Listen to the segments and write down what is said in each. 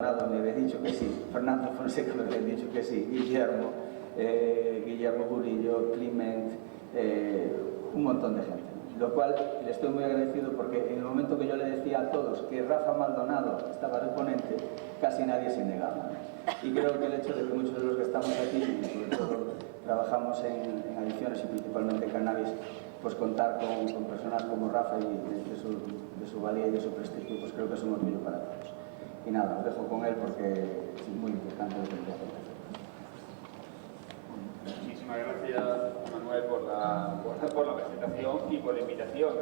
Maldonado me había dicho que sí, Fernando Fonseca me había dicho que sí, Guillermo Burillo, Climent, un montón de gente. Lo cual le estoy muy agradecido porque en el momento que yo le decía a todos que Rafa Maldonado estaba de ponente, casi nadie se negaba. Y creo que el hecho de que muchos de los que estamos aquí, y sobre todo trabajamos en adicciones y principalmente en cannabis, pues contar con personas como Rafa y de su valía y de su prestigio, pues creo que es un orgullo para todos. Y nada, os dejo con él porque es muy importante lo que voy a contar. Muchísimas gracias, Manuel, por la presentación y por la invitación.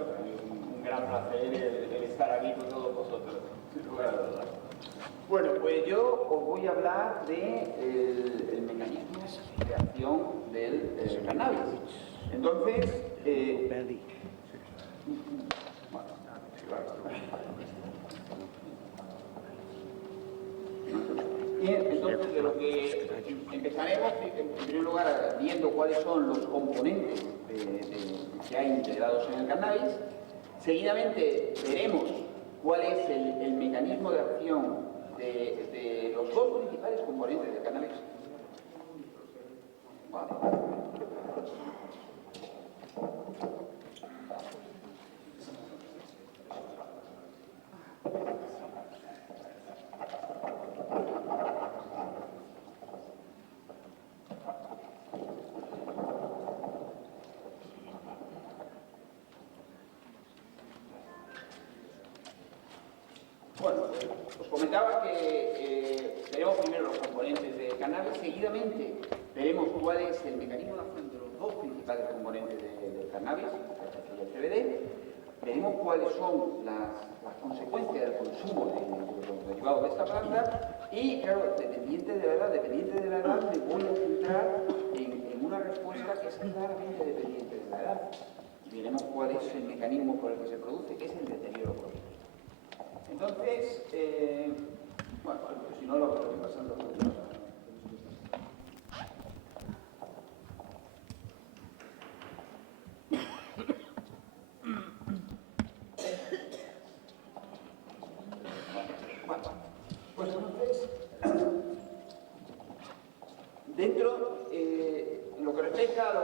Un gran placer el estar aquí con todos vosotros, sin lugar a dudas. Bueno, pues yo os voy a hablar del mecanismo de acción del cannabis. Entonces, entonces, de lo que empezaremos, en primer lugar, viendo cuáles son los componentes que hay integrados en el cannabis. Seguidamente, veremos cuál es el mecanismo de acción de los dos principales componentes del cannabis. Vale. Bueno, os comentaba que veremos primero los componentes del cannabis, seguidamente veremos cuál es el mecanismo de acción de los dos principales componentes del cannabis, el CBD, veremos cuáles son las consecuencias del consumo de los derivados de esta planta y, claro, dependiente de la edad, me voy a centrar en una respuesta que es claramente dependiente de la edad. Y veremos cuál es el mecanismo por el que se produce, que es el deterioro crónico. Entonces, bueno, si no lo voy pasando a pues entonces, dentro, lo que respecta a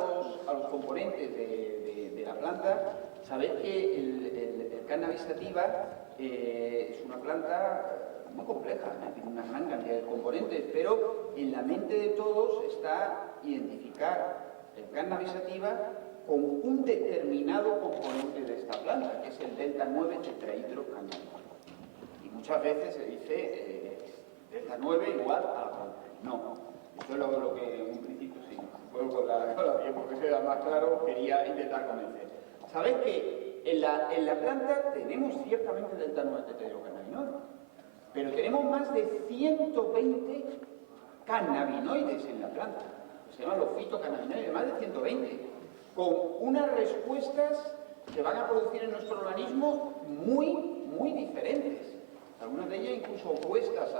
los componentes de la planta, sabéis que el cannabis sativa es una planta muy compleja, tiene una gran cantidad de componentes, pero en la mente de todos está identificar el cannabis sativa con un determinado componente de esta planta, que es el delta 9 tetrahidrocannabinol. Y muchas veces se dice delta 9 igual a la planta. No, esto es lo que en un principio, sí, con la tiempo que sea más claro, quería intentar convencer. ¿Sabéis que en la planta tenemos ciertamente delta 9 tetrahidrocannabinol, pero tenemos más de 120 cannabinoides en la planta? Se llaman los fitocannabinoides, más de 120, con unas respuestas que van a producir en nuestro organismo muy diferentes. Algunas de ellas incluso opuestas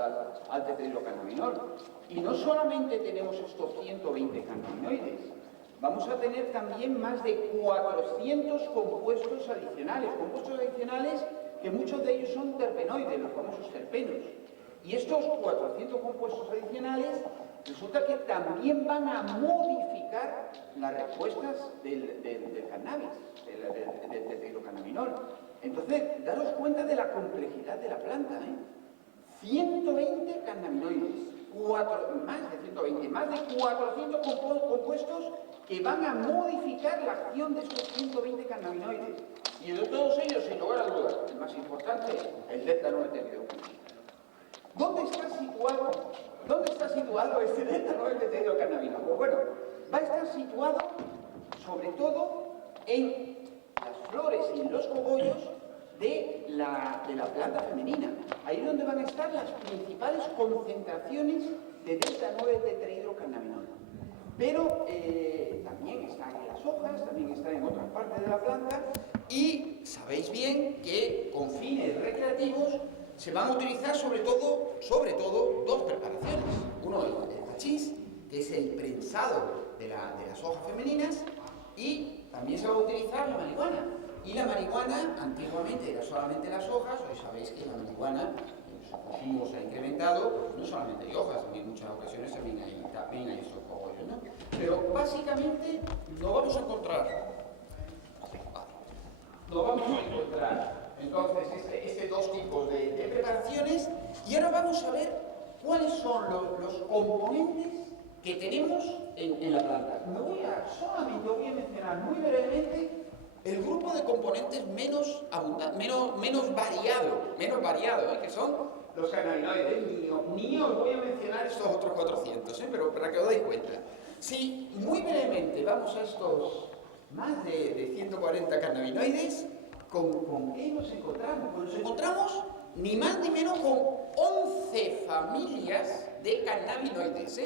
al tetrahidrocannabinol. Y no solamente tenemos estos 120 cannabinoides, vamos a tener también más de 400 compuestos adicionales que muchos de ellos son terpenoides, los famosos terpenos. Y estos 400 compuestos adicionales resulta que también van a modificar las respuestas del cannabis, del tetrahidrocannabinol. Entonces, daros cuenta de la complejidad de la planta, 120 cannabinoides, más de 400 compuestos que van a modificar la acción de estos 120 cannabinoides. Y de todos ellos, sin lugar a dudas, el más importante, el delta 9 tetrahidrocannabinol. ¿Dónde está situado este delta 9 tetrahidrocannabinol? Pues bueno, va a estar situado sobre todo en las flores y en los cogollos de la planta femenina. Ahí es donde van a estar las principales concentraciones de delta 9 tetrahidrocannabinol. Pero también están en las hojas, también están en otras partes de la planta, y sabéis bien que con fines recreativos se van a utilizar sobre todo dos preparaciones. Uno es el hachís, que es el prensado de las hojas femeninas, y también se va a utilizar la marihuana. Y la marihuana antiguamente era solamente las hojas, hoy sabéis que la marihuana los consumos se ha incrementado, no solamente hay hojas, en muchas ocasiones también hay estos cogollos, ¿no? Pero básicamente no vamos a encontrar entonces este dos tipos de preparaciones, y ahora vamos a ver cuáles son los componentes que tenemos en la planta. Solamente voy a mencionar muy brevemente el grupo de componentes menos variado, que son los cannabinoides. Ni os voy a mencionar estos otros 400, pero para que os deis cuenta. Si muy brevemente vamos a estos más de 140 cannabinoides, ¿con qué nos encontramos? Pues nos encontramos ni más ni menos con 11 familias de cannabinoides,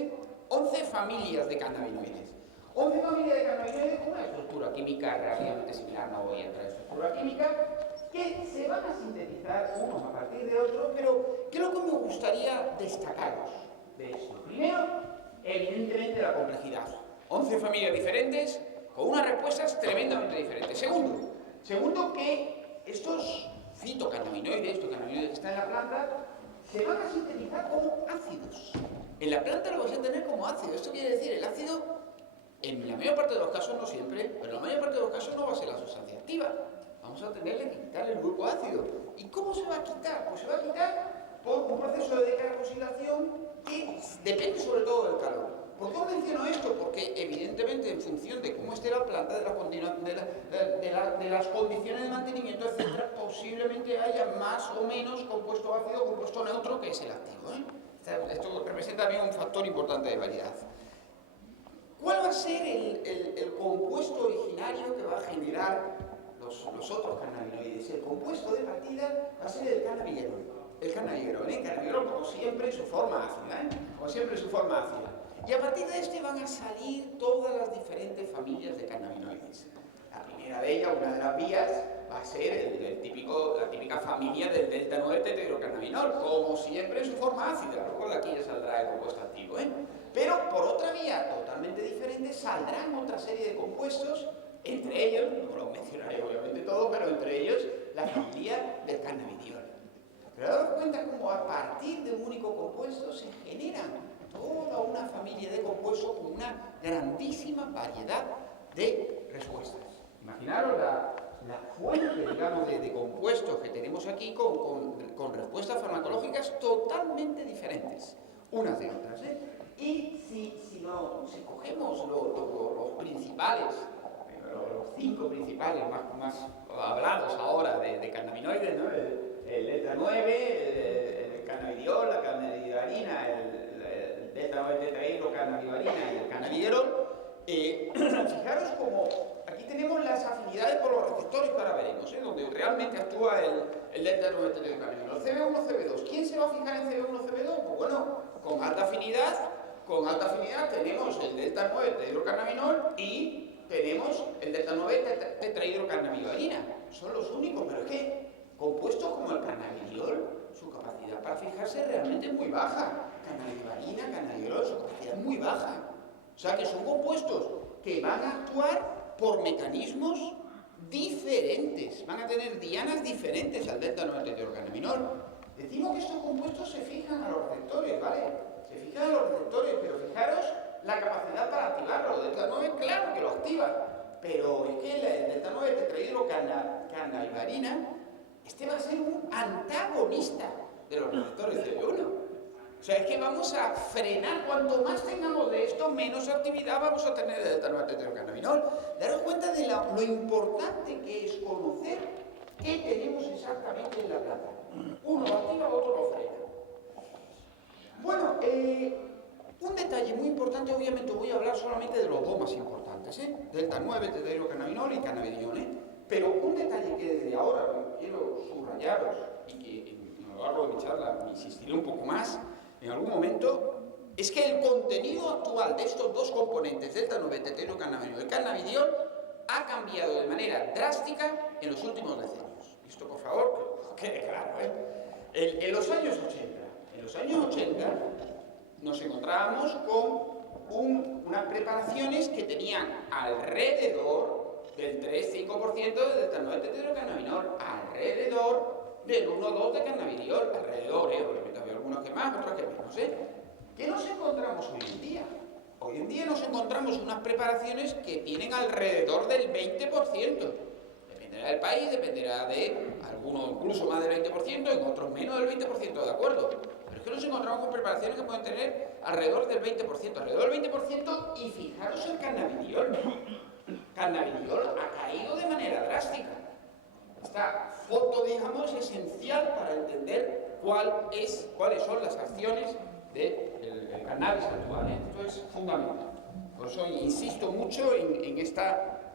11 familias de cannabinoides. 11 familias de cannabinoides con una estructura química relativamente similar, no voy a entrar en estructura química, que se van a sintetizar unos a partir de otros, pero ¿qué es lo que me gustaría destacaros de esto? Primero, evidentemente la complejidad. 11 familias diferentes con unas respuestas tremendamente diferentes. Segundo que estos fitocannabinoides, estos cannabinoides que están en la planta, se van a sintetizar como ácidos. En la planta lo vais a tener como ácido. Esto quiere decir, el ácido, en la mayor parte de los casos, no siempre, pero en la mayor parte de los casos no va a ser la sustancia activa. Vamos a tenerle que quitar el grupo ácido. ¿Y cómo se va a quitar? Pues se va a quitar por un proceso de decarboxilación que depende sobre todo del calor. ¿Por qué os menciono esto? Porque evidentemente en función de cómo esté la planta, de las condiciones de mantenimiento, etc., posiblemente haya más o menos compuesto ácido o compuesto neutro, que es el activo. Esto representa también un factor importante de variedad. ¿Cuál va a ser el compuesto originario que va a generar los otros cannabinoides? El compuesto de partida va a ser el cannabigerol. El cannabigerol, como siempre, su forma ácida. Y a partir de este van a salir todas las diferentes familias de cannabinoides. La primera de ellas, una de las vías, va a ser la típica familia del delta 9 tetrahidrocannabinol, como siempre en su forma ácida. Luego de aquí ya saldrá el compuesto activo, Pero por otra vía totalmente diferente saldrán otra serie de compuestos, entre ellos, no lo mencionaré obviamente todo, pero entre ellos la familia del cannabidiol. Pero daos cuenta cómo a partir de un único compuesto se generan toda una familia de compuestos con una grandísima variedad de respuestas. Imaginaros la fuente, digamos, de compuestos que tenemos aquí con respuestas farmacológicas totalmente diferentes unas de otras. Y si cogemos los principales, los 5 principales más hablados ahora de cannabinoides, ¿no? El delta 9, el cannabidiol, la cannabidiolina, el delta 9 tetrahidrocannabivalina y el cannabigerol. Fijaros como aquí tenemos las afinidades por los receptores que ahora veremos, donde realmente actúa el delta 9 tetrahidrocannabidiol. CB1, CB2. ¿Quién se va a fijar en CB1, CB2? Pues bueno, con alta afinidad tenemos el delta 9 tetrahidrocannabinol y tenemos el delta 9 tetrahidrocannabivalina. Son los únicos, pero es que compuestos como el cannabidiol, su capacidad para fijarse es realmente muy baja. Cannabivalina, cannabigerol, su capacidad es muy baja. O sea que son compuestos que van a actuar por mecanismos diferentes, van a tener dianas diferentes al delta 9 tetrahidrocannabinol. Decimos que estos compuestos se fijan a los receptores, ¿vale? Se fijan a los receptores, pero fijaros la capacidad para activarlo. El delta 9, claro que lo activa, pero es que el delta 9 tetrahidrocannabivalina, va a ser un antagonista de los receptores CB1. O sea, es que vamos a frenar, cuanto más tengamos de esto, menos actividad vamos a tener de delta 9 tetrahidrocannabinol. Daros cuenta de lo importante que es conocer qué tenemos exactamente en la planta. Uno lo activa, otro lo frena. Bueno, un detalle muy importante, obviamente voy a hablar solamente de los dos más importantes, delta 9 tetrahidrocannabinol y cannabidiol, pero un detalle que desde ahora quiero subrayaros y que a lo largo de mi charla me insistiré un poco más en algún momento, es que el contenido actual de estos dos componentes, delta 9 tetrahidrocannabinol y cannabidiol, ha cambiado de manera drástica en los últimos decenios. Esto, por favor, que quede claro. En los años 80 nos encontrábamos con unas preparaciones que tenían alrededor del 3-5% de delta 9 tetrahidrocannabinol, alrededor del 1 o 2 de cannabidiol, alrededor, obviamente había algunos que más, otros que menos, ¿Qué nos encontramos hoy en día? Hoy en día nos encontramos unas preparaciones que tienen alrededor del 20%. Dependerá del país, dependerá de algunos incluso más del 20%, en otros menos del 20%, de acuerdo. Pero es que nos encontramos con preparaciones que pueden tener alrededor del 20%, alrededor del 20%, y fijaros el cannabidiol. Cannabidiol ha caído de manera drástica. Esta foto, digamos, es esencial para entender cuáles son las acciones del cannabis actual. Esto es fundamental. Por eso insisto mucho en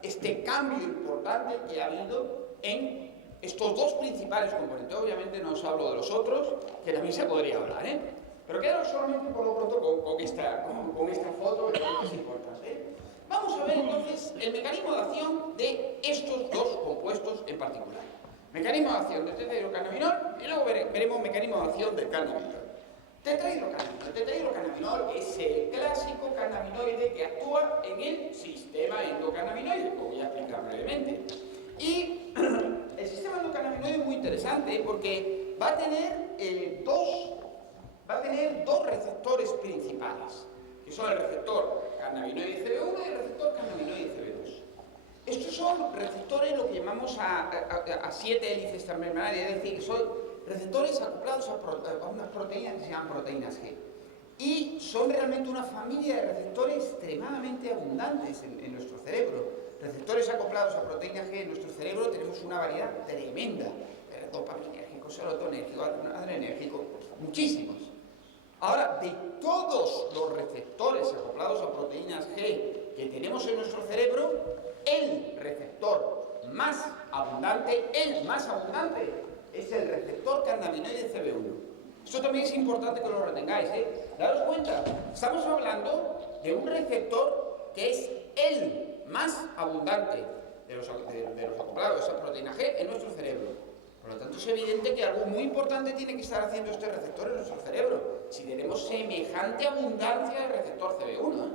este cambio importante que ha habido en estos dos principales componentes. Obviamente no os hablo de los otros, que también se podría hablar, pero quedaros solamente por lo pronto con esta foto, que creo que es importante. Vamos a ver entonces el mecanismo de acción de estos dos compuestos en particular. Mecanismo de acción del tetrahidrocannabinol y luego veremos mecanismo de acción del cannabidiol. Tetrahidrocannabinol. El tetrahidrocannabinol es el clásico cannabinoide que actúa en el sistema endocannabinoide, como voy a explicar brevemente. Y el sistema endocannabinoide es muy interesante porque va a tener dos receptores principales, que son el receptor cannabinoide CB1 y el receptor cannabinoide CB2. Estos son receptores, lo que llamamos a 7 hélices terminales, es decir, son receptores acoplados a unas proteínas que se llaman proteínas G. Y son realmente una familia de receptores extremadamente abundantes en nuestro cerebro. Receptores acoplados a proteínas G en nuestro cerebro tenemos una variedad tremenda. Dopaminérgico, serotonérgico, adrenérgico, muchísimos. Ahora, de todos los receptores acoplados a proteínas G que tenemos en nuestro cerebro, el receptor más abundante, es el receptor cannabinoide CB1. Esto también es importante que lo retengáis, Daros cuenta, estamos hablando de un receptor que es el más abundante de los acoplados a esa proteína G en nuestro cerebro. Por lo tanto, es evidente que algo muy importante tiene que estar haciendo este receptor en nuestro cerebro, si tenemos semejante abundancia de receptor CB1.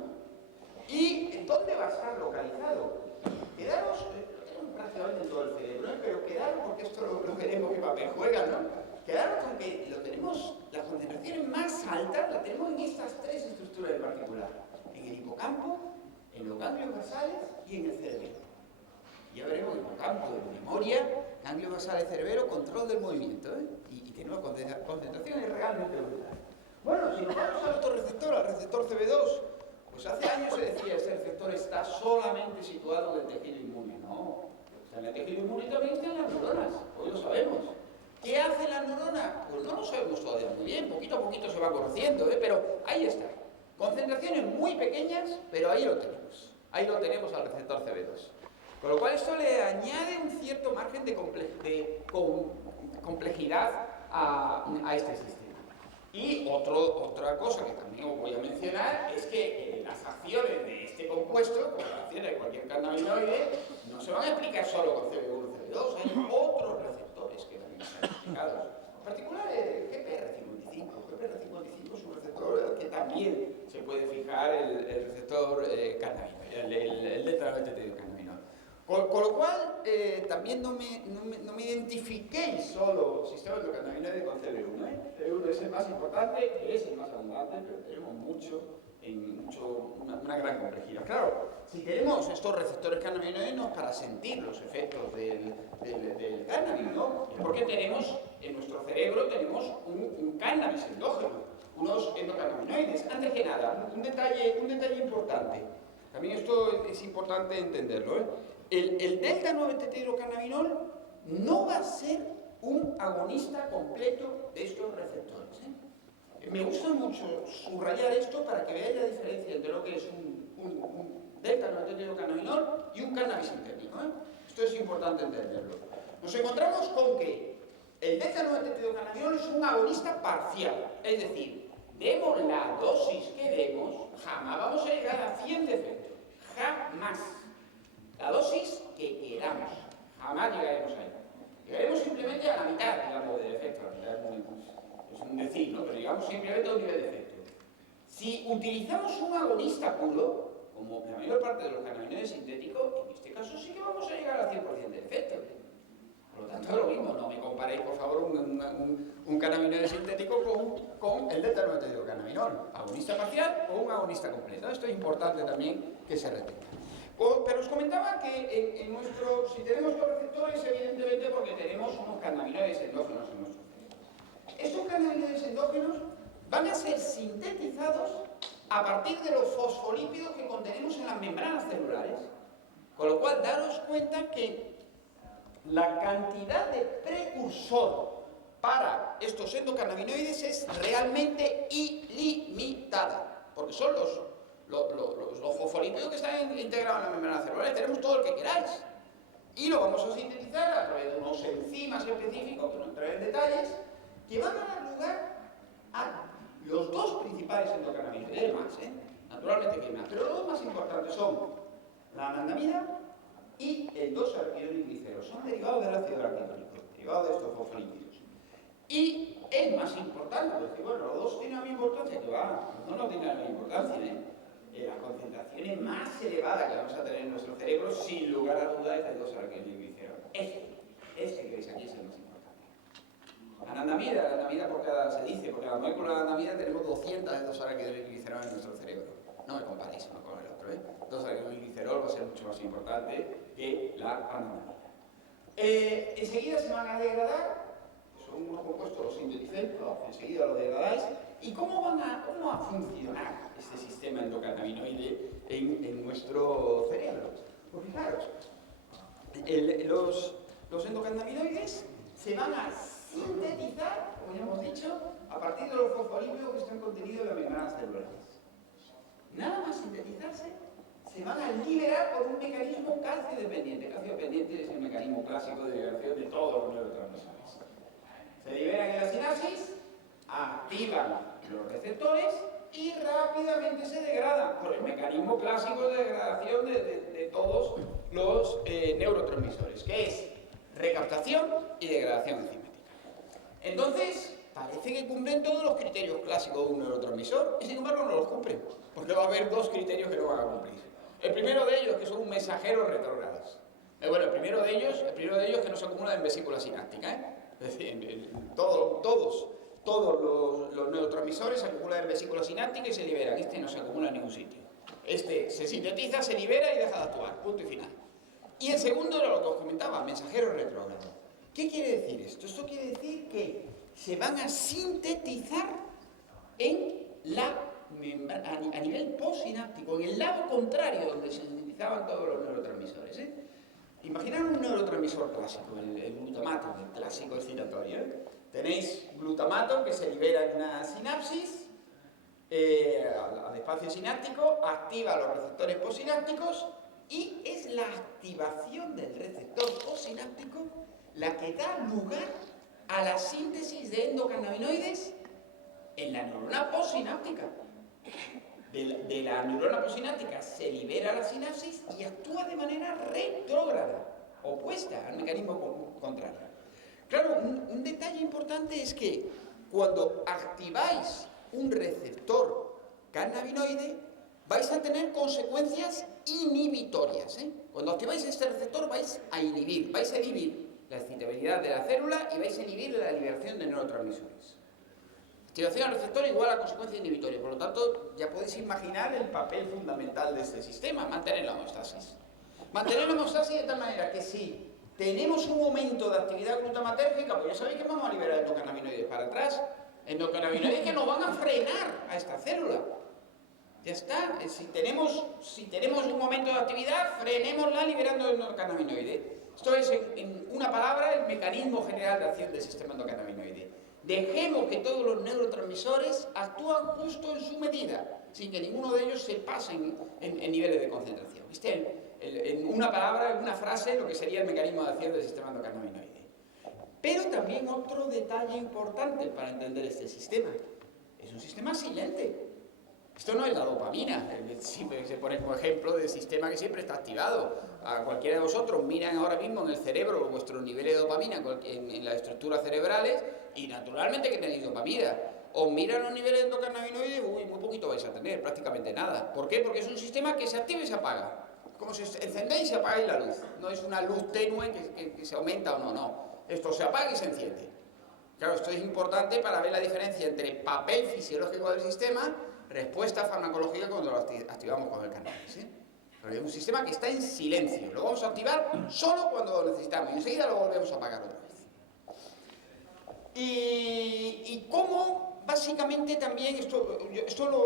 ¿Y dónde va a estar localizado? Quedaros, lo tenemos prácticamente en todo el cerebro, pero quedaros, porque esto lo veremos qué papel juega, Quedaros con que lo tenemos, las concentraciones más altas las tenemos en estas tres estructuras en particular: en el hipocampo, en los ganglios basales y en el cerebelo. Ya veremos hipocampo de memoria, ganglios basales, cerebelo, control del movimiento, y tenemos concentraciones realmente brutales. Bueno, si nos vamos al otro receptor, al receptor CB2, pues hace años se decía que ese receptor está solamente situado en el tejido inmune. No, está en el tejido inmune y también está en las neuronas, hoy lo sabemos. ¿Qué hace la neurona? Pues no lo sabemos todavía muy bien, poquito a poquito se va conociendo, pero ahí está. Concentraciones muy pequeñas, pero ahí lo tenemos. Ahí lo tenemos al receptor CB2. Con lo cual esto le añade un cierto margen de complejidad a este sistema. Y otra cosa que también os voy a mencionar es que las acciones de este compuesto, como las acciones de cualquier cannabinoide, no se van a explicar solo con CB1 y CB2, hay otros receptores que también están explicados. En particular el GPR55. GPR55 es un receptor que también se puede fijar el receptor cannabinoide, el tetrahidrocannabinol. Con lo cual, también no me identifiquéis solo sistema endocannabinoide con CB1. CB1 es el más importante, es el más abundante, pero tenemos una gran complejidad. Claro, si tenemos estos receptores cannabinoides no es para sentir los efectos del cannabis, ¿no? Es porque tenemos, en nuestro cerebro tenemos un cannabis endógeno, unos endocannabinoides. Antes que nada, un detalle importante. También esto es importante entenderlo, El delta-9 tetrahidrocannabinol no va a ser un agonista completo de estos receptores. Me gusta mucho subrayar esto para que veáis la diferencia entre lo que es un delta-9 tetrahidrocannabinol y un cannabis sintético. Esto es importante entenderlo. Nos encontramos con que el delta-9 tetrahidrocannabinol es un agonista parcial, es decir, demos la dosis que demos, jamás vamos a llegar a 100 de efecto, jamás. La dosis que queramos, jamás llegaremos ahí. Llegaremos simplemente a la mitad, digamos, del efecto. La mitad es un decir, ¿no? Pero llegamos simplemente a un nivel de efecto. Si utilizamos un agonista puro, como la mayor parte de los cannabinoides sintéticos, en este caso sí que vamos a llegar al 100% de efecto. Por lo tanto, es lo mismo, no me comparéis, por favor, un cannabinoide sintético con el delta-9-tetrahidrocannabinol, agonista parcial o un agonista completo. Esto es importante también que se retenga. Pero os comentaba que si tenemos los receptores, evidentemente porque tenemos unos cannabinoides endógenos en nuestro cerebro. Estos cannabinoides endógenos van a ser sintetizados a partir de los fosfolípidos que contenemos en las membranas celulares. Con lo cual, daros cuenta que la cantidad de precursor para estos endocannabinoides es realmente ilimitada, porque son los fosfolípidos que están integrados en la membrana celular. Tenemos todo el que queráis y lo vamos a sintetizar a través de unos enzimas específicos, que no entraré en detalles, que van a dar lugar a los dos principales endocannabinoides. Hay más, naturalmente que hay más, pero los dos más importantes son la anandamida y el 2-arquidonilglicerol. Son derivados del ácido araquidónico, derivados de estos fosfolípidos. Y el más importante, porque bueno, los dos tienen la misma importancia, que no tienen la misma importancia, la concentración más elevada que vamos a tener en nuestro cerebro, sin lugar a dudas, es el 2-arquidonilglicerol. Este que veis aquí es el más importante. Anandamida por cada, se dice, porque la molécula de anandamida tenemos 200 de 2-arquidonilglicerol en nuestro cerebro. No me comparéis uno con el otro, 2-arquidonilglicerol va a ser mucho más importante que la anandamida. Enseguida se van a degradar, son unos compuestos, los sinteticéis, enseguida los degradáis. ¿Y cómo va a funcionar este sistema endocannabinoide en nuestro cerebro? Pues fijaros, los endocannabinoides se van a sintetizar, como ya hemos dicho, a partir de los fosfolípidos que están contenidos en las membranas celulares. Nada más sintetizarse, se van a liberar por un mecanismo calcio dependiente. Calcio dependiente es el mecanismo clásico de liberación de todos los neurotransmisores. Se liberan en la sinapsis, activan los receptores y rápidamente se degradan por el mecanismo clásico de degradación de todos los neurotransmisores, que es recaptación y degradación enzimática. Entonces, parece que cumplen todos los criterios clásicos de un neurotransmisor y sin embargo no los cumplen, porque va a haber dos criterios que no van a cumplir. El primero de ellos, que son mensajeros retrógrados. Bueno, el primero de ellos que no se acumulan en vesícula sináptica, Es decir, todos los neurotransmisores se acumulan en vesícula sináptica y se liberan. Este no se acumula en ningún sitio. Este se sintetiza, se libera y deja de actuar. Punto y final. Y el segundo era lo que os comentaba, mensajero retrógrado. ¿Qué quiere decir esto? Esto quiere decir que se van a sintetizar a nivel postsináptico, en el lado contrario donde se sintetizaban todos los neurotransmisores. Imaginad un neurotransmisor clásico, el glutamato, el clásico excitatorio. Tenéis glutamato que se libera en una sinapsis, al espacio sináptico, activa los receptores postsinápticos y es la activación del receptor postsináptico la que da lugar a la síntesis de endocannabinoides en la neurona postsináptica. De la neurona postsináptica se libera la sinapsis y actúa de manera retrógrada, opuesta al mecanismo contrario. Claro, un detalle importante es que cuando activáis un receptor cannabinoide vais a tener consecuencias inhibitorias. Cuando activáis este receptor vais a inhibir la excitabilidad de la célula y vais a inhibir la liberación de neurotransmisores. Activación del receptor igual a consecuencia inhibitoria. Por lo tanto, ya podéis imaginar el papel fundamental de este sistema, mantener la homeostasis. Mantener la homeostasis de tal manera que si tenemos un aumento de actividad glutamatérgica, pues ya sabéis que vamos a liberar endocannabinoides para atrás. Endocannabinoides que nos van a frenar a esta célula. Ya está. Si tenemos un aumento de actividad, frenémosla liberando endocannabinoides. Esto es, en una palabra, el mecanismo general de acción del sistema endocannabinoide. Dejemos que todos los neurotransmisores actúen justo en su medida, sin que ninguno de ellos se pase en niveles de concentración. En una palabra, en una frase, lo que sería el mecanismo de acción del sistema endocannabinoide. Pero también otro detalle importante para entender este sistema. Es un sistema silente. Esto no es la dopamina, siempre se pone como ejemplo del sistema que siempre está activado. A cualquiera de vosotros miran ahora mismo en el cerebro vuestros niveles de dopamina en las estructuras cerebrales y naturalmente que tenéis dopamina. Os miran los niveles de endocannabinoides, muy poquito vais a tener, prácticamente nada. ¿Por qué? Porque es un sistema que se activa y se apaga. Como si encendéis y apagáis la luz. No es una luz tenue que se aumenta o no. Esto se apaga y se enciende. Claro, esto es importante para ver la diferencia entre papel fisiológico del sistema, respuesta farmacológica cuando lo activamos con el cannabis, ¿sí? Porque es un sistema que está en silencio. Lo vamos a activar solo cuando lo necesitamos y enseguida lo volvemos a apagar otra vez. Y cómo, básicamente también, esto lo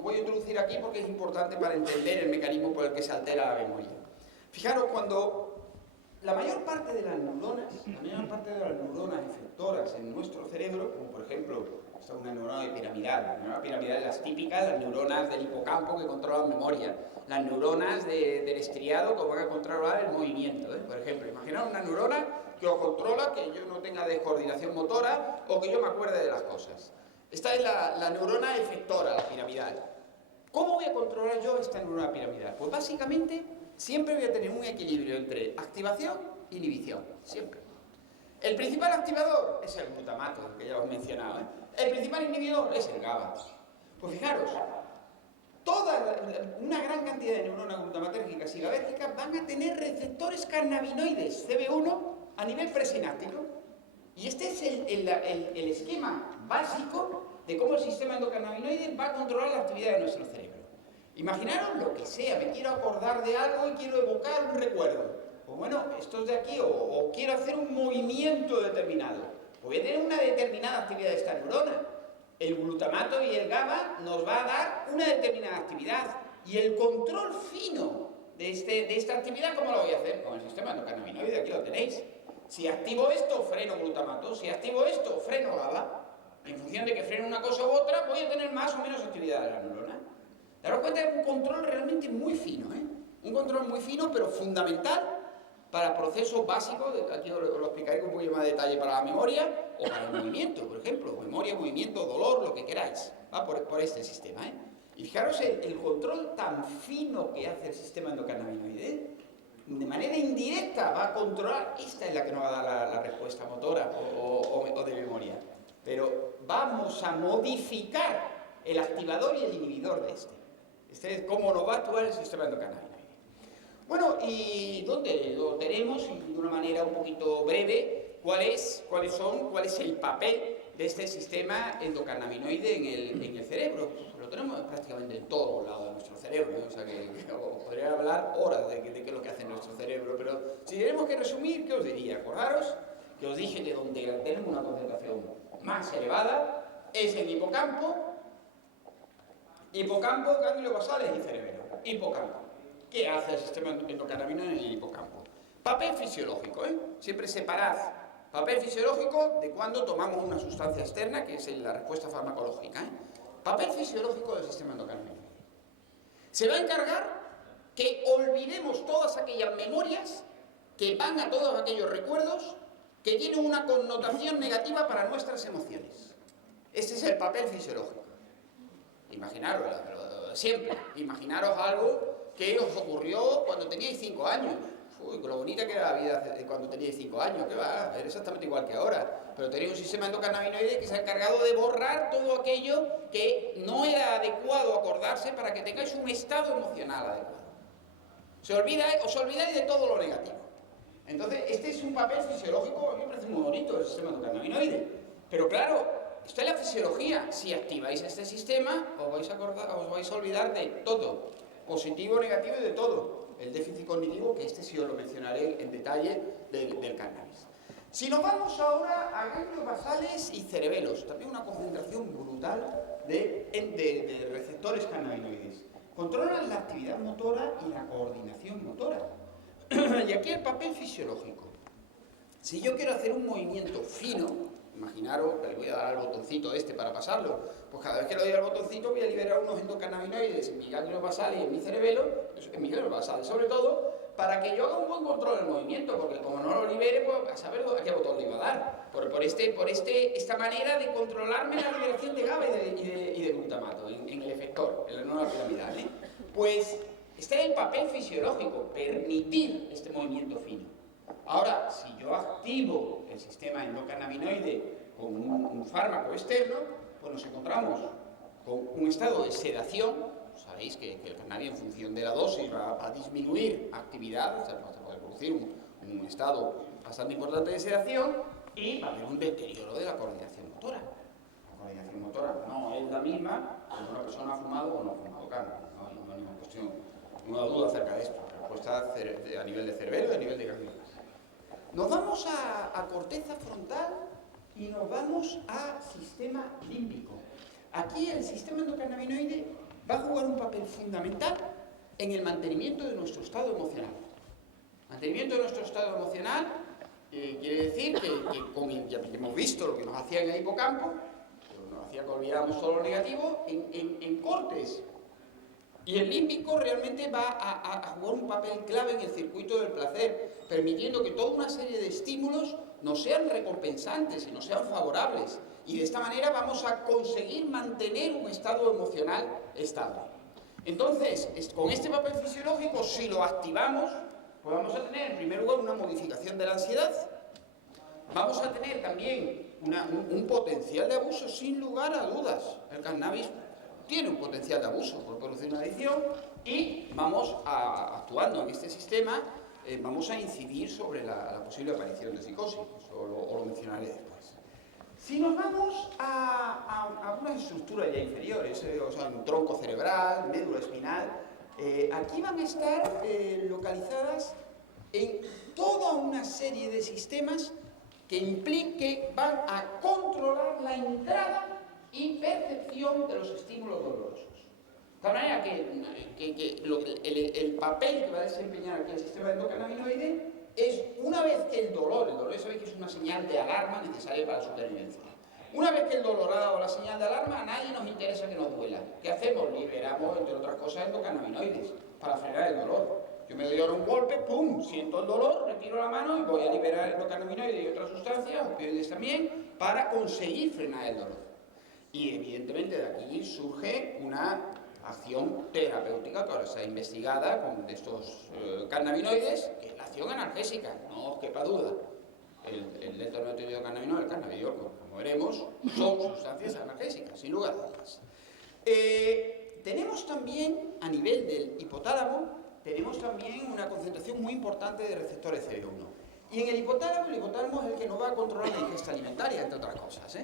voy a introducir aquí porque es importante para entender el mecanismo por el que se altera la memoria. Fijaros, cuando la mayor parte de las neuronas efectoras en nuestro cerebro, como por ejemplo, esta es una neurona piramidal. La neurona piramidal es las típicas, las neuronas del hipocampo que controlan memoria, las neuronas del estriado que van a controlar el movimiento, ¿eh? Por ejemplo, imaginaos una neurona que os controla que yo no tenga descoordinación motora o que yo me acuerde de las cosas. Esta es la neurona efectora, la piramidal. ¿Cómo voy a controlar yo esta neurona piramidal? Pues básicamente siempre voy a tener un equilibrio entre activación e inhibición, siempre. El principal activador es el glutamato, que ya os he mencionado, ¿eh? El principal inhibidor es el GABA. Pues fijaros, una gran cantidad de neuronas glutamatérgicas y GABérgicas van a tener receptores cannabinoides CB1 a nivel presináptico. Y este es el esquema básico de cómo el sistema endocannabinoide va a controlar la actividad de nuestro cerebro. Imaginaros lo que sea, me quiero acordar de algo y quiero evocar un recuerdo. Pues bueno, esto es de aquí, o quiero hacer un movimiento determinado. Pues voy a tener una determinada actividad de esta neurona. El glutamato y el GABA nos va a dar una determinada actividad. Y el control fino de esta actividad, ¿cómo lo voy a hacer? Con el sistema endocannabinoide, aquí lo tenéis. Si activo esto, freno glutamato. Si activo esto, freno GABA. En función de que freno una cosa u otra, voy a tener más o menos actividad de la neurona. Daros cuenta que es un control realmente muy fino, ¿eh? Un control muy fino, pero fundamental para procesos básicos, aquí os lo explicaré con un poquito más de detalle, para la memoria o para el movimiento, por ejemplo, memoria, movimiento, dolor, lo que queráis, va por este sistema, ¿eh? Y fijaros el control tan fino que hace el sistema endocannabinoide, de manera indirecta va a controlar, esta es la que nos va a dar la respuesta motora o de memoria, pero vamos a modificar el activador y el inhibidor de este. Este es cómo nos va a actuar el sistema endocannabinoide. Bueno, ¿y dónde lo tenemos? Y de una manera un poquito breve, ¿cuál es el papel de este sistema endocannabinoide en el cerebro? Pues lo tenemos prácticamente en todos lados de nuestro cerebro, ¿no? O sea que os podría hablar horas de qué es lo que hace nuestro cerebro, pero si tenemos que resumir, ¿qué os diría? Acordaros que os dije que donde tenemos una concentración más elevada es en hipocampo, ganglios basales y cerebelo. Hipocampo. ¿Qué hace el sistema endocannabinoide en el hipocampo? Papel fisiológico, ¿eh? Siempre separad papel fisiológico de cuando tomamos una sustancia externa, que es la respuesta farmacológica, ¿eh? Papel fisiológico del sistema endocannabinoide. Se va a encargar que olvidemos todas aquellas memorias que van a todos aquellos recuerdos que tienen una connotación negativa para nuestras emociones. Ese es el papel fisiológico. Imaginaros, imaginaros algo que os ocurrió cuando teníais 5 años. Uy, con lo bonita que era la vida cuando teníais 5 años, que va, era exactamente igual que ahora. Pero tenéis un sistema endocannabinoide que se ha encargado de borrar todo aquello que no era adecuado acordarse para que tengáis un estado emocional adecuado. Os olvidáis de todo lo negativo. Entonces, este es un papel fisiológico, a mí me parece muy bonito el sistema endocannabinoide. Pero claro, esto es la fisiología. Si activáis este sistema, os vais a olvidar de todo. Positivo, negativo y de todo. El déficit cognitivo, que sí os lo mencionaré en detalle del cannabis. Si nos vamos ahora a ganglios basales y cerebelos, también una concentración brutal de receptores cannabinoides. Controlan la actividad motora y la coordinación motora. Y aquí el papel fisiológico. Si yo quiero hacer un movimiento fino, imaginaros que le voy a dar al botoncito para pasarlo, pues cada vez que le doy al botoncito voy a liberar unos endocannabinoides en mi ganglio basal y en mi cerebelo, en mi ganglio basal sobre todo, para que yo haga un buen control del movimiento, porque como no lo libere, pues a saber a qué botón le iba a dar. Por esta manera de controlarme la liberación de GABA y de glutamato en el efector, en la neurona piramidal, ¿eh? Pues este es el papel fisiológico, permitir este movimiento fino. Ahora, si yo activo el sistema endocannabinoide con un fármaco externo, pues nos encontramos con un estado de sedación. Sabéis que el cannabis, en función de la dosis, va a disminuir actividad, o sea, va a producir un estado bastante importante de sedación y va a haber un deterioro de la coordinación motora. La coordinación motora no es la misma cuando una persona ha fumado o no ha fumado cannabis. No hay ninguna cuestión, ninguna duda acerca de esto. La respuesta a nivel de cerebelo y a nivel de ganglios. Nos vamos a corteza frontal y nos vamos a sistema límbico. Aquí el sistema endocannabinoide va a jugar un papel fundamental en el mantenimiento de nuestro estado emocional. Mantenimiento de nuestro estado emocional quiere decir que ya hemos visto lo que nos hacía en el hipocampo, nos hacía que olvidáramos todo lo negativo, en cortes. Y el límbico realmente va a jugar un papel clave en el circuito del placer, permitiendo que toda una serie de estímulos nos sean recompensantes y nos sean favorables. Y de esta manera vamos a conseguir mantener un estado emocional estable. Entonces, con este papel fisiológico, si lo activamos, pues vamos a tener en primer lugar una modificación de la ansiedad, vamos a tener también un potencial de abuso sin lugar a dudas. El cannabis tiene un potencial de abuso por producir una adicción y vamos actuando en este sistema, vamos a incidir sobre la posible aparición de psicosis, o lo mencionaré después. Si nos vamos a unas estructuras ya inferiores, o sea, un tronco cerebral, médula espinal, aquí van a estar localizadas en toda una serie de sistemas que van a controlar la entrada y percepción de los estímulos dolorosos. De tal manera que el papel que va a desempeñar aquí el sistema endocannabinoide es, una vez que el dolor sabéis que es una señal de alarma necesaria para la supervivencia. Una vez que el dolor ha dado la señal de alarma, a nadie nos interesa que nos duela. ¿Qué hacemos? Liberamos, entre otras cosas, endocannabinoides para frenar el dolor. Yo me doy ahora un golpe, ¡pum!, siento el dolor, retiro la mano y voy a liberar endocannabinoides y otras sustancias, opioides también, para conseguir frenar el dolor. Y evidentemente de aquí surge una acción terapéutica que ahora está investigada con estos cannabinoides, que es la acción analgésica, no os quepa duda. El letrometilidocannabinol, el cannabidiol, como veremos, son sustancias analgésicas, sin lugar a dudas. Tenemos también, a nivel del hipotálamo, tenemos también una concentración muy importante de receptores CB1. Y en el hipotálamo es el que nos va a controlar la ingesta alimentaria, entre otras cosas,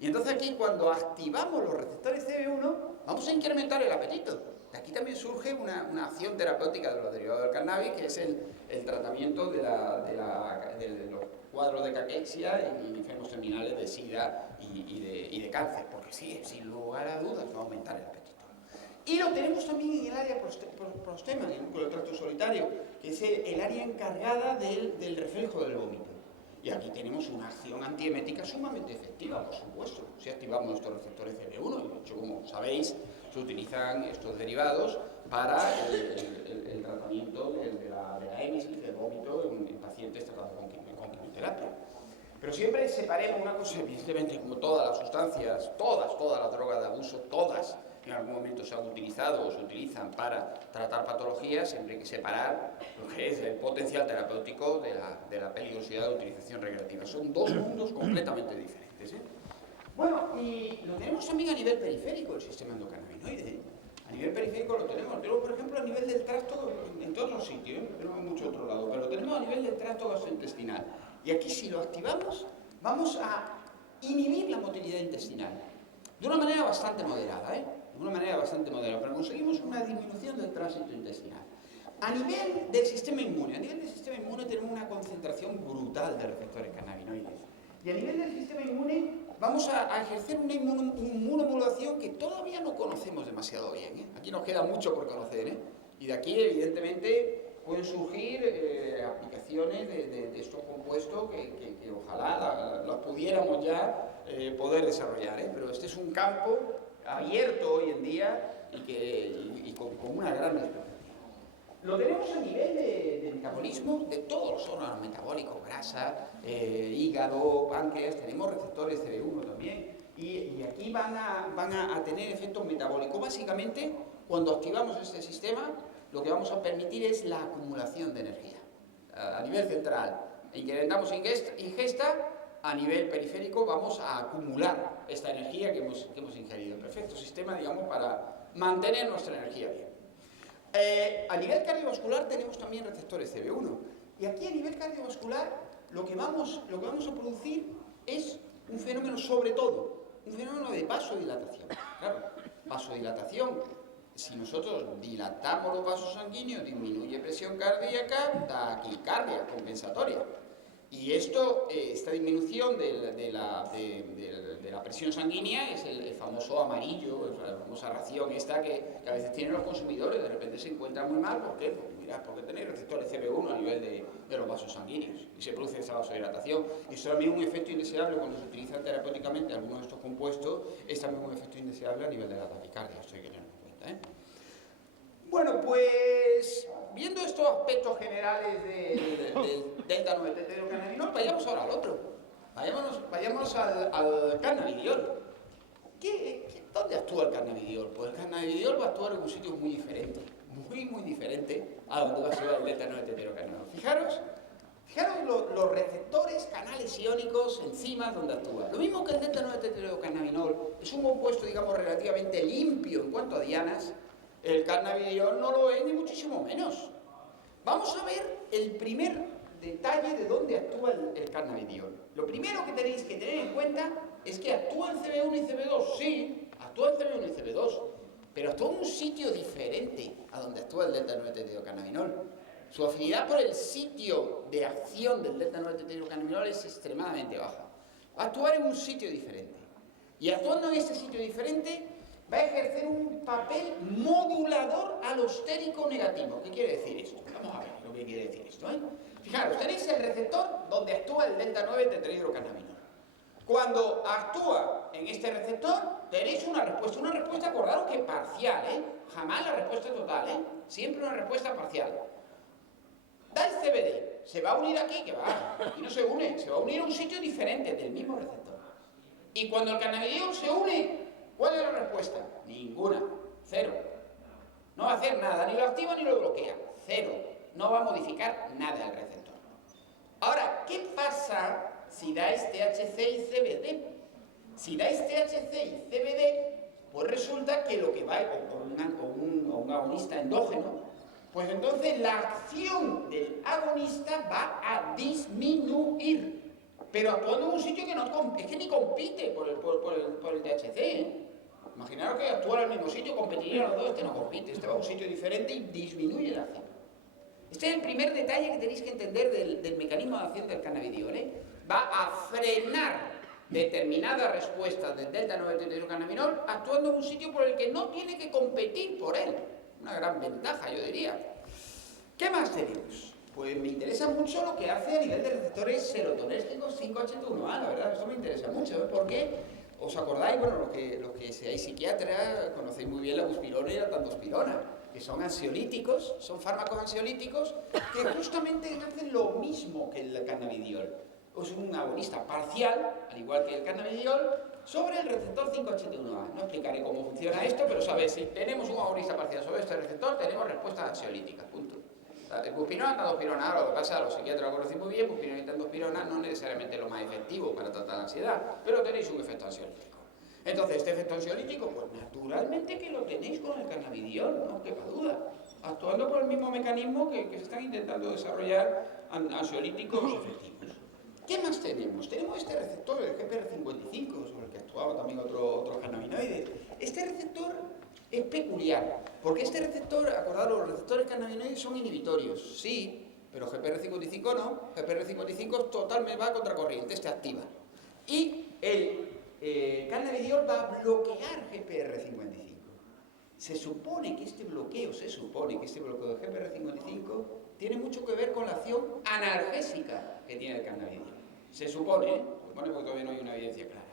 Y entonces aquí, cuando activamos los receptores CB1, vamos a incrementar el apetito. De aquí también surge una acción terapéutica de los derivados del cannabis, que es el tratamiento de los cuadros de caquexia y enfermos terminales de SIDA y de cáncer, porque sí, sin lugar a dudas va a aumentar el apetito. Y lo tenemos también en el área prostema, en el núcleo del tracto solitario, que es el área encargada del reflejo del vómito. Y aquí tenemos una acción antiemética sumamente efectiva, por supuesto, si activamos estos receptores CB1. Y de hecho, como sabéis, se utilizan estos derivados para el tratamiento de la émesis, del vómito, en pacientes tratados con quimioterapia. Pero siempre separemos una cosa, evidentemente, como todas las sustancias, todas las drogas de abuso, todas en algún momento se han utilizado o se utilizan para tratar patologías, siempre hay que separar lo que es el potencial terapéutico de la peligrosidad de utilización recreativa. Son dos mundos completamente diferentes. Bueno, y lo tenemos también a nivel periférico, el sistema endocannabinoide. A nivel periférico lo tenemos, por ejemplo, a nivel del tracto, en todos los sitios, no tenemos mucho otro lado, pero lo tenemos a nivel del tracto gastrointestinal. Y aquí, si lo activamos, vamos a inhibir la motilidad intestinal. De una manera bastante moderada, pero conseguimos una disminución del tránsito intestinal. A nivel del sistema inmune, tenemos una concentración brutal de receptores cannabinoides. Y a nivel del sistema inmune vamos a ejercer una inmunomodulación que todavía no conocemos demasiado bien. Aquí nos queda mucho por conocer. Y de aquí, evidentemente, pueden surgir aplicaciones de estos compuestos que ojalá las pudiéramos ya poder desarrollar. Pero este es un campo abierto hoy en día y con una gran expectativa. Lo tenemos a nivel de metabolismo de todos los órganos metabólicos, grasa, hígado, páncreas, tenemos receptores CB1 también, y aquí van a tener efectos metabólicos. Básicamente, cuando activamos este sistema, lo que vamos a permitir es la acumulación de energía. A nivel central, incrementamos ingesta, a nivel periférico vamos a acumular esta energía que hemos ingerido. Perfecto sistema, digamos, para mantener nuestra energía bien. A nivel cardiovascular tenemos también receptores CB1. Y aquí a nivel cardiovascular lo que vamos a producir es un fenómeno, sobre todo, un fenómeno de vasodilatación. Claro, vasodilatación, si nosotros dilatamos los vasos sanguíneos, disminuye presión cardíaca, taquicardia compensatoria. Y esta disminución de la presión sanguínea es el famoso amarillo, la famosa ración esta que a veces tienen los consumidores, de repente se encuentran muy mal. ¿Por qué? Pues mirad, porque tenéis receptores CB1 a nivel de los vasos sanguíneos y se produce esa vasodilatación. Y eso también es un efecto indeseable cuando se utilizan terapéuticamente algunos de estos compuestos, es también un efecto indeseable a nivel de la taquicardia, esto hay que tenerlo en cuenta, ¿eh? Bueno, pues viendo estos aspectos generales del delta 9-tetrocanabinol, vayamos ahora al otro. Vayámonos al cannabidiol. ¿Dónde actúa el cannabidiol? Pues el cannabidiol va a actuar en un sitio muy diferente, muy diferente a donde va a actuar el delta 9-tetrocanabinol. Fijaros los receptores, canales iónicos, enzimas donde actúa. Lo mismo que el delta 9-tetrocanabinol es un compuesto, digamos, relativamente limpio en cuanto a dianas. El cannabidiol no lo es ni muchísimo menos. Vamos a ver el primer detalle de dónde actúa el cannabidiol. Lo primero que tenéis que tener en cuenta es que actúa en CB1 y CB2. Sí, actúa en CB1 y CB2, pero actúa en un sitio diferente a donde actúa el delta 9-tetrocanabinol. Su afinidad por el sitio de acción del delta 9-tetrocanabinol es extremadamente baja. Va a actuar en un sitio diferente. Y actuando en este sitio diferente, va a ejercer un papel modulador alostérico negativo. ¿Qué quiere decir esto? Vamos a ver lo que quiere decir esto, ¿eh? Fijaros, tenéis el receptor donde actúa el delta 9-tetrahidrocannabinol. Cuando actúa en este receptor, tenéis una respuesta, acordaros que parcial, ¿eh? Jamás la respuesta total, ¿eh? Siempre una respuesta parcial. Da el CBD, se va a unir aquí, que va, aquí no se une, se va a unir a un sitio diferente del mismo receptor. Y cuando el cannabidiol se une, ¿cuál es la respuesta? Ninguna, cero. No va a hacer nada, ni lo activa ni lo bloquea, cero. No va a modificar nada el receptor. Ahora, ¿qué pasa si dais THC y CBD? Si dais THC y CBD, pues resulta que lo que va, o un agonista endógeno, pues entonces la acción del agonista va a disminuir, pero actuando en un sitio que no es que ni compite por el THC, ¿eh? Imaginaros que actúa en el mismo sitio, competiría los dos, este no compite, este va a un sitio diferente y disminuye la acción. Este es el primer detalle que tenéis que entender del mecanismo de acción del cannabidiol, ¿eh? Va a frenar determinadas respuestas del delta 9-tetrahidrocannabinol actuando en un sitio por el que no tiene que competir por él. Una gran ventaja, yo diría. ¿Qué más tenemos? Pues me interesa mucho lo que hace a nivel de receptores serotonérgicos 5-HT1A, la verdad, eso me interesa mucho, ¿eh? Porque os acordáis, bueno, los que seáis psiquiatras, conocéis muy bien la buspirona y la tandospirona, que son ansiolíticos, son fármacos ansiolíticos que justamente hacen lo mismo que el cannabidiol. Es un agonista parcial, al igual que el cannabidiol, sobre el receptor 5-HT1A. No explicaré cómo funciona esto, pero sabéis, si tenemos un agonista parcial sobre este receptor, tenemos respuestas ansiolíticas, punto. Buspirona, tandospirona, ahora lo que pasa, los psiquiatras lo conocen muy bien, buspirona y tandospirona no necesariamente lo más efectivo para tratar la ansiedad, pero tenéis un efecto ansiolítico. Entonces, este efecto ansiolítico, pues naturalmente que lo tenéis con el cannabidiol, no quepa duda, actuando por el mismo mecanismo que se están intentando desarrollar ansiolíticos efectivos. ¿Qué más tenemos? Tenemos este receptor, el GPR55, sobre el que actuaba también otros cannabinoides. Este receptor es peculiar, porque este receptor, acordaros, los receptores cannabinoides son inhibitorios, sí, pero GPR55 no. GPR55 totalmente va a contracorriente, este activa. Y el cannabidiol va a bloquear GPR55. Se supone que este bloqueo de GPR55 tiene mucho que ver con la acción analgésica que tiene el cannabidiol. Se supone porque todavía no hay una evidencia clara.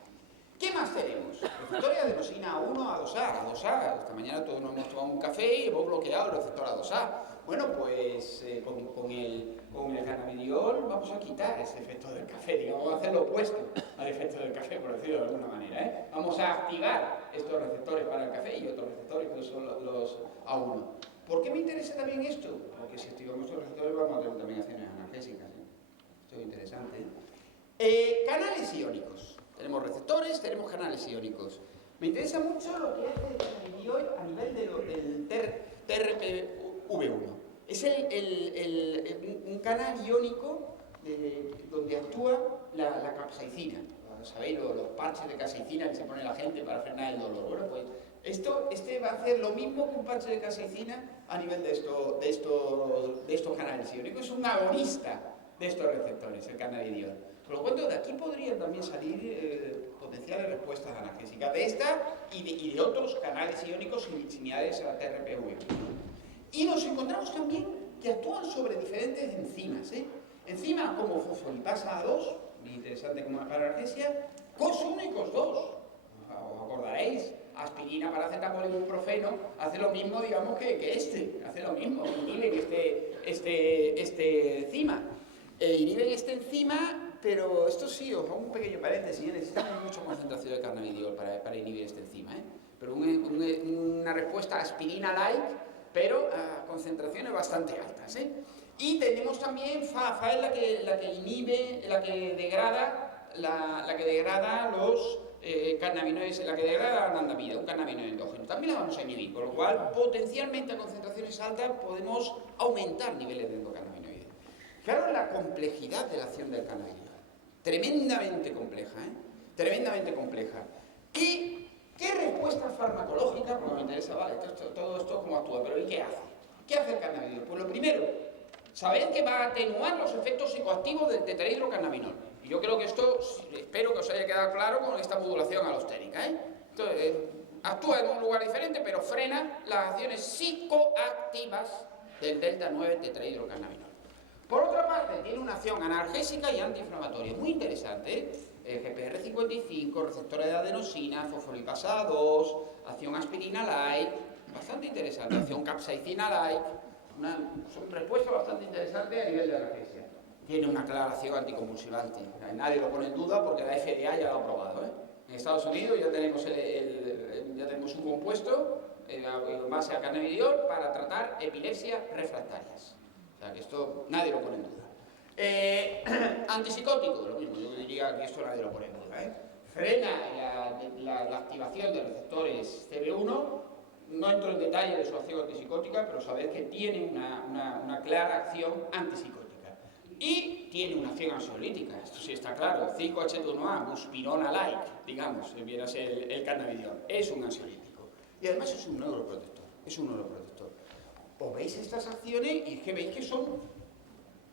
¿Qué más tenemos? Receptores de adenosina A1, A2A, A2A. Esta mañana todos nos hemos tomado un café y hemos bloqueado el receptor A2A. Bueno, pues con el cannabidiol vamos a quitar ese efecto del café, digamos, vamos a hacer lo opuesto al efecto del café, por decirlo de alguna manera, ¿eh? Vamos a activar estos receptores para el café y otros receptores que son los A1. ¿Por qué me interesa también esto? Porque si activamos estos receptores vamos a tener también acciones analgésicas, ¿eh? Esto es interesante, ¿eh? Canales iónicos. Tenemos receptores, tenemos canales iónicos. Me interesa mucho lo que hace el cannabidiol a nivel del TRPV1. Es un canal iónico donde actúa la capsaicina. ¿Sabéis? Los parches de capsaicina que se pone la gente para frenar el dolor. Bueno, pues este va a hacer lo mismo que un parche de capsaicina a nivel de estos canales iónicos. Es un agonista de estos receptores, el cannabidiol. Por lo tanto, de aquí podrían también salir potenciales respuestas analgésicas de esta y de otros canales iónicos similares a la TRPV. Y nos encontramos también que actúan sobre diferentes enzimas. Enzimas como fosfolipasa 2, muy interesante como para analgesia, COS1 y COS2. ¿Os acordaréis? Aspirina, paracetamol y ibuprofeno hace lo mismo, digamos, que hace lo mismo, inhiben este enzima. Inhiben este enzima, pero esto sí, os hago un pequeño paréntesis, necesitamos mucha concentración de cannabidiol para inhibir este enzima, pero una respuesta aspirina-like, pero a concentraciones bastante altas. Y tenemos también FA es la que inhibe, la que degrada los cannabinoides, la que degrada la anandamida, un cannabinoide endógeno. También la vamos a inhibir, con lo cual potencialmente a concentraciones altas podemos aumentar niveles de endocannabinoides. Claro, la complejidad de la acción del cannabidiol, tremendamente compleja, tremendamente compleja. ¿Y qué respuesta farmacológica? Porque me interesa, vale, todo esto cómo actúa, pero ¿y qué hace? ¿Qué hace el cannabidiol? Pues lo primero, sabed que va a atenuar los efectos psicoactivos del tetrahidrocannabinol. Y yo creo que esto, espero que os haya quedado claro con esta modulación alostérica. Entonces, actúa en un lugar diferente, pero frena las acciones psicoactivas del delta 9 tetrahidrocannabinol. Por otra parte, tiene una acción analgésica y antiinflamatoria. Muy interesante, GPR55, receptores de adenosina, fosfolipasa 2, acción aspirina-like, bastante interesante, acción capsaicina-like. Son respuestas bastante interesantes a nivel de analgesia. Tiene una clara acción anticonvulsivante. Nadie lo pone en duda porque la FDA ya lo ha aprobado. En Estados Unidos ya tenemos, un compuesto en base a cannabidiol para tratar epilepsias refractarias. O sea que esto nadie lo pone en duda. Antipsicótico, lo mismo, yo diría que esto nadie lo pone en duda. Frena la activación de receptores CB1. No entro en detalle de su acción antipsicótica, pero sabéis que tiene una clara acción antipsicótica. Y tiene una acción ansiolítica, esto sí está claro. 5-HT1A, buspirona-like, digamos, viene a ser el cannabidiol. Es un ansiolítico. Y además es un neuroprotector. Os veis estas acciones y es que veis que son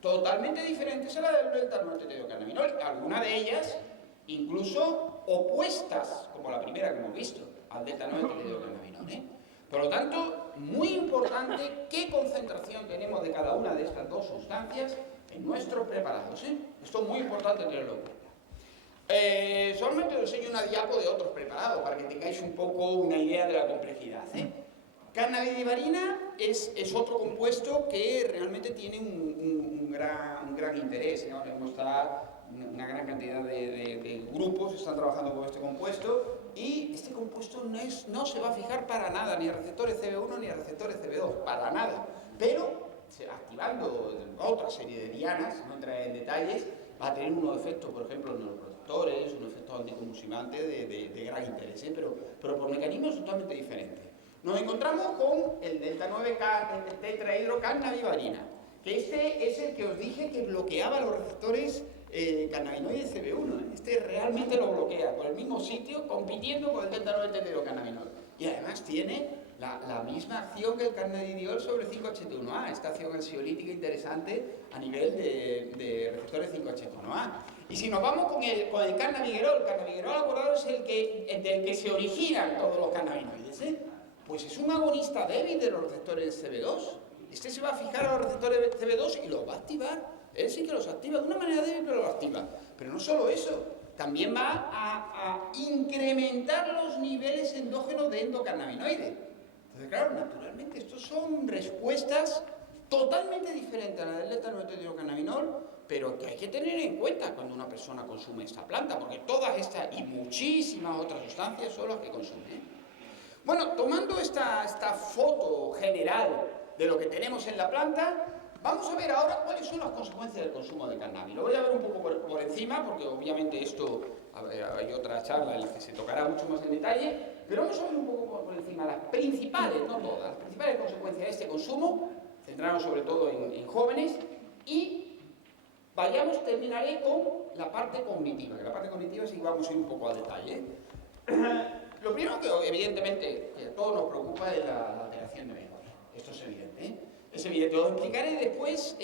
totalmente diferentes a la del delta-9-tetrahidrocannabinol. Algunas de ellas incluso opuestas, como la primera que hemos visto, al delta-9-tetrahidrocannabinol. Por lo tanto, muy importante qué concentración tenemos de cada una de estas dos sustancias en nuestros preparados. Esto es muy importante tenerlo en cuenta. Solamente os enseño una diapo de otros preparados para que tengáis un poco una idea de la complejidad. Cannabidivarina es otro compuesto que realmente tiene un gran interés. Ahora mismo está una gran cantidad de grupos están trabajando con este compuesto y este compuesto no se va a fijar para nada, ni a receptores CB1 ni a receptores CB2, para nada. Pero activando otra serie de dianas, no entraré en detalles, va a tener unos efectos, por ejemplo, neuroprotectores, unos efectos anticonvulsivantes de gran interés, pero por mecanismos totalmente diferentes. Nos encontramos con el delta 9 tetrahidrocannabivarina, que este es el que os dije que bloqueaba los receptores cannabinoides CB1. Este realmente lo bloquea por el mismo sitio, compitiendo con el delta 9 tetrahidrocannabinol. Y además tiene la misma acción que el cannabidiol sobre 5-HT1A, esta acción ansiolítica interesante a nivel de receptores 5-HT1A. Y si nos vamos con el cannabigerol, acordaros, es del que se originan todos los cannabinoides, pues es un agonista débil de los receptores CB2. Este se va a fijar a los receptores CB2 y los va a activar. Él sí que los activa de una manera débil, pero los activa. Pero no solo eso, también va a incrementar los niveles endógenos de endocannabinoides. Entonces, claro, naturalmente, estos son respuestas totalmente diferentes a la del delta-9-tetrahidrocannabinol, pero que hay que tener en cuenta cuando una persona consume esta planta, porque todas estas y muchísimas otras sustancias son las que consume. Bueno, tomando esta foto general de lo que tenemos en la planta, vamos a ver ahora cuáles son las consecuencias del consumo de cannabis. Lo voy a ver un poco por encima, porque obviamente esto hay otra charla en la que se tocará mucho más en detalle, pero vamos a ver un poco por encima las principales, no todas, las principales consecuencias de este consumo, centrarnos sobre todo en jóvenes, y Terminaré con la parte cognitiva, que la parte cognitiva sí vamos a ir un poco al detalle. Lo primero que evidentemente que a todos nos preocupa es la alteración de memoria. Esto es evidente, ¿eh? Es evidente. Os explicaré después,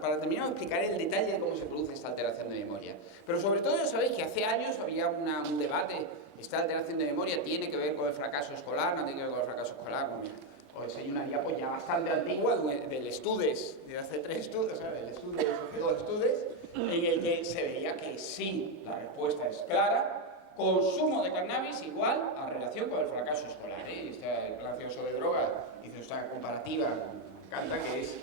para terminar, os explicaré el detalle de cómo se produce esta alteración de memoria. Pero sobre todo ya sabéis que hace años había un debate, esta alteración de memoria tiene que ver con el fracaso escolar, no tiene que ver con el fracaso escolar. Os enseño una diapo ya bastante antigua del Studes, de hace 3 estudios, ¿sabes? El Studes, hace 2 estudios, en el que se veía que sí, la respuesta es clara, consumo de cannabis igual a relación con el fracaso escolar, ¿eh? El Plan Cioso de Droga hizo esta comparativa, me encanta, que es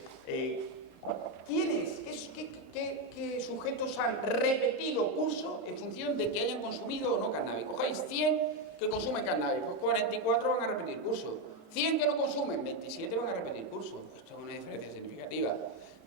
¿qué sujetos han repetido curso en función de que hayan consumido o no cannabis? Cogéis 100 que consumen cannabis, pues 44 van a repetir curso. 100 que no consumen, 27 van a repetir curso. Esto es una diferencia significativa.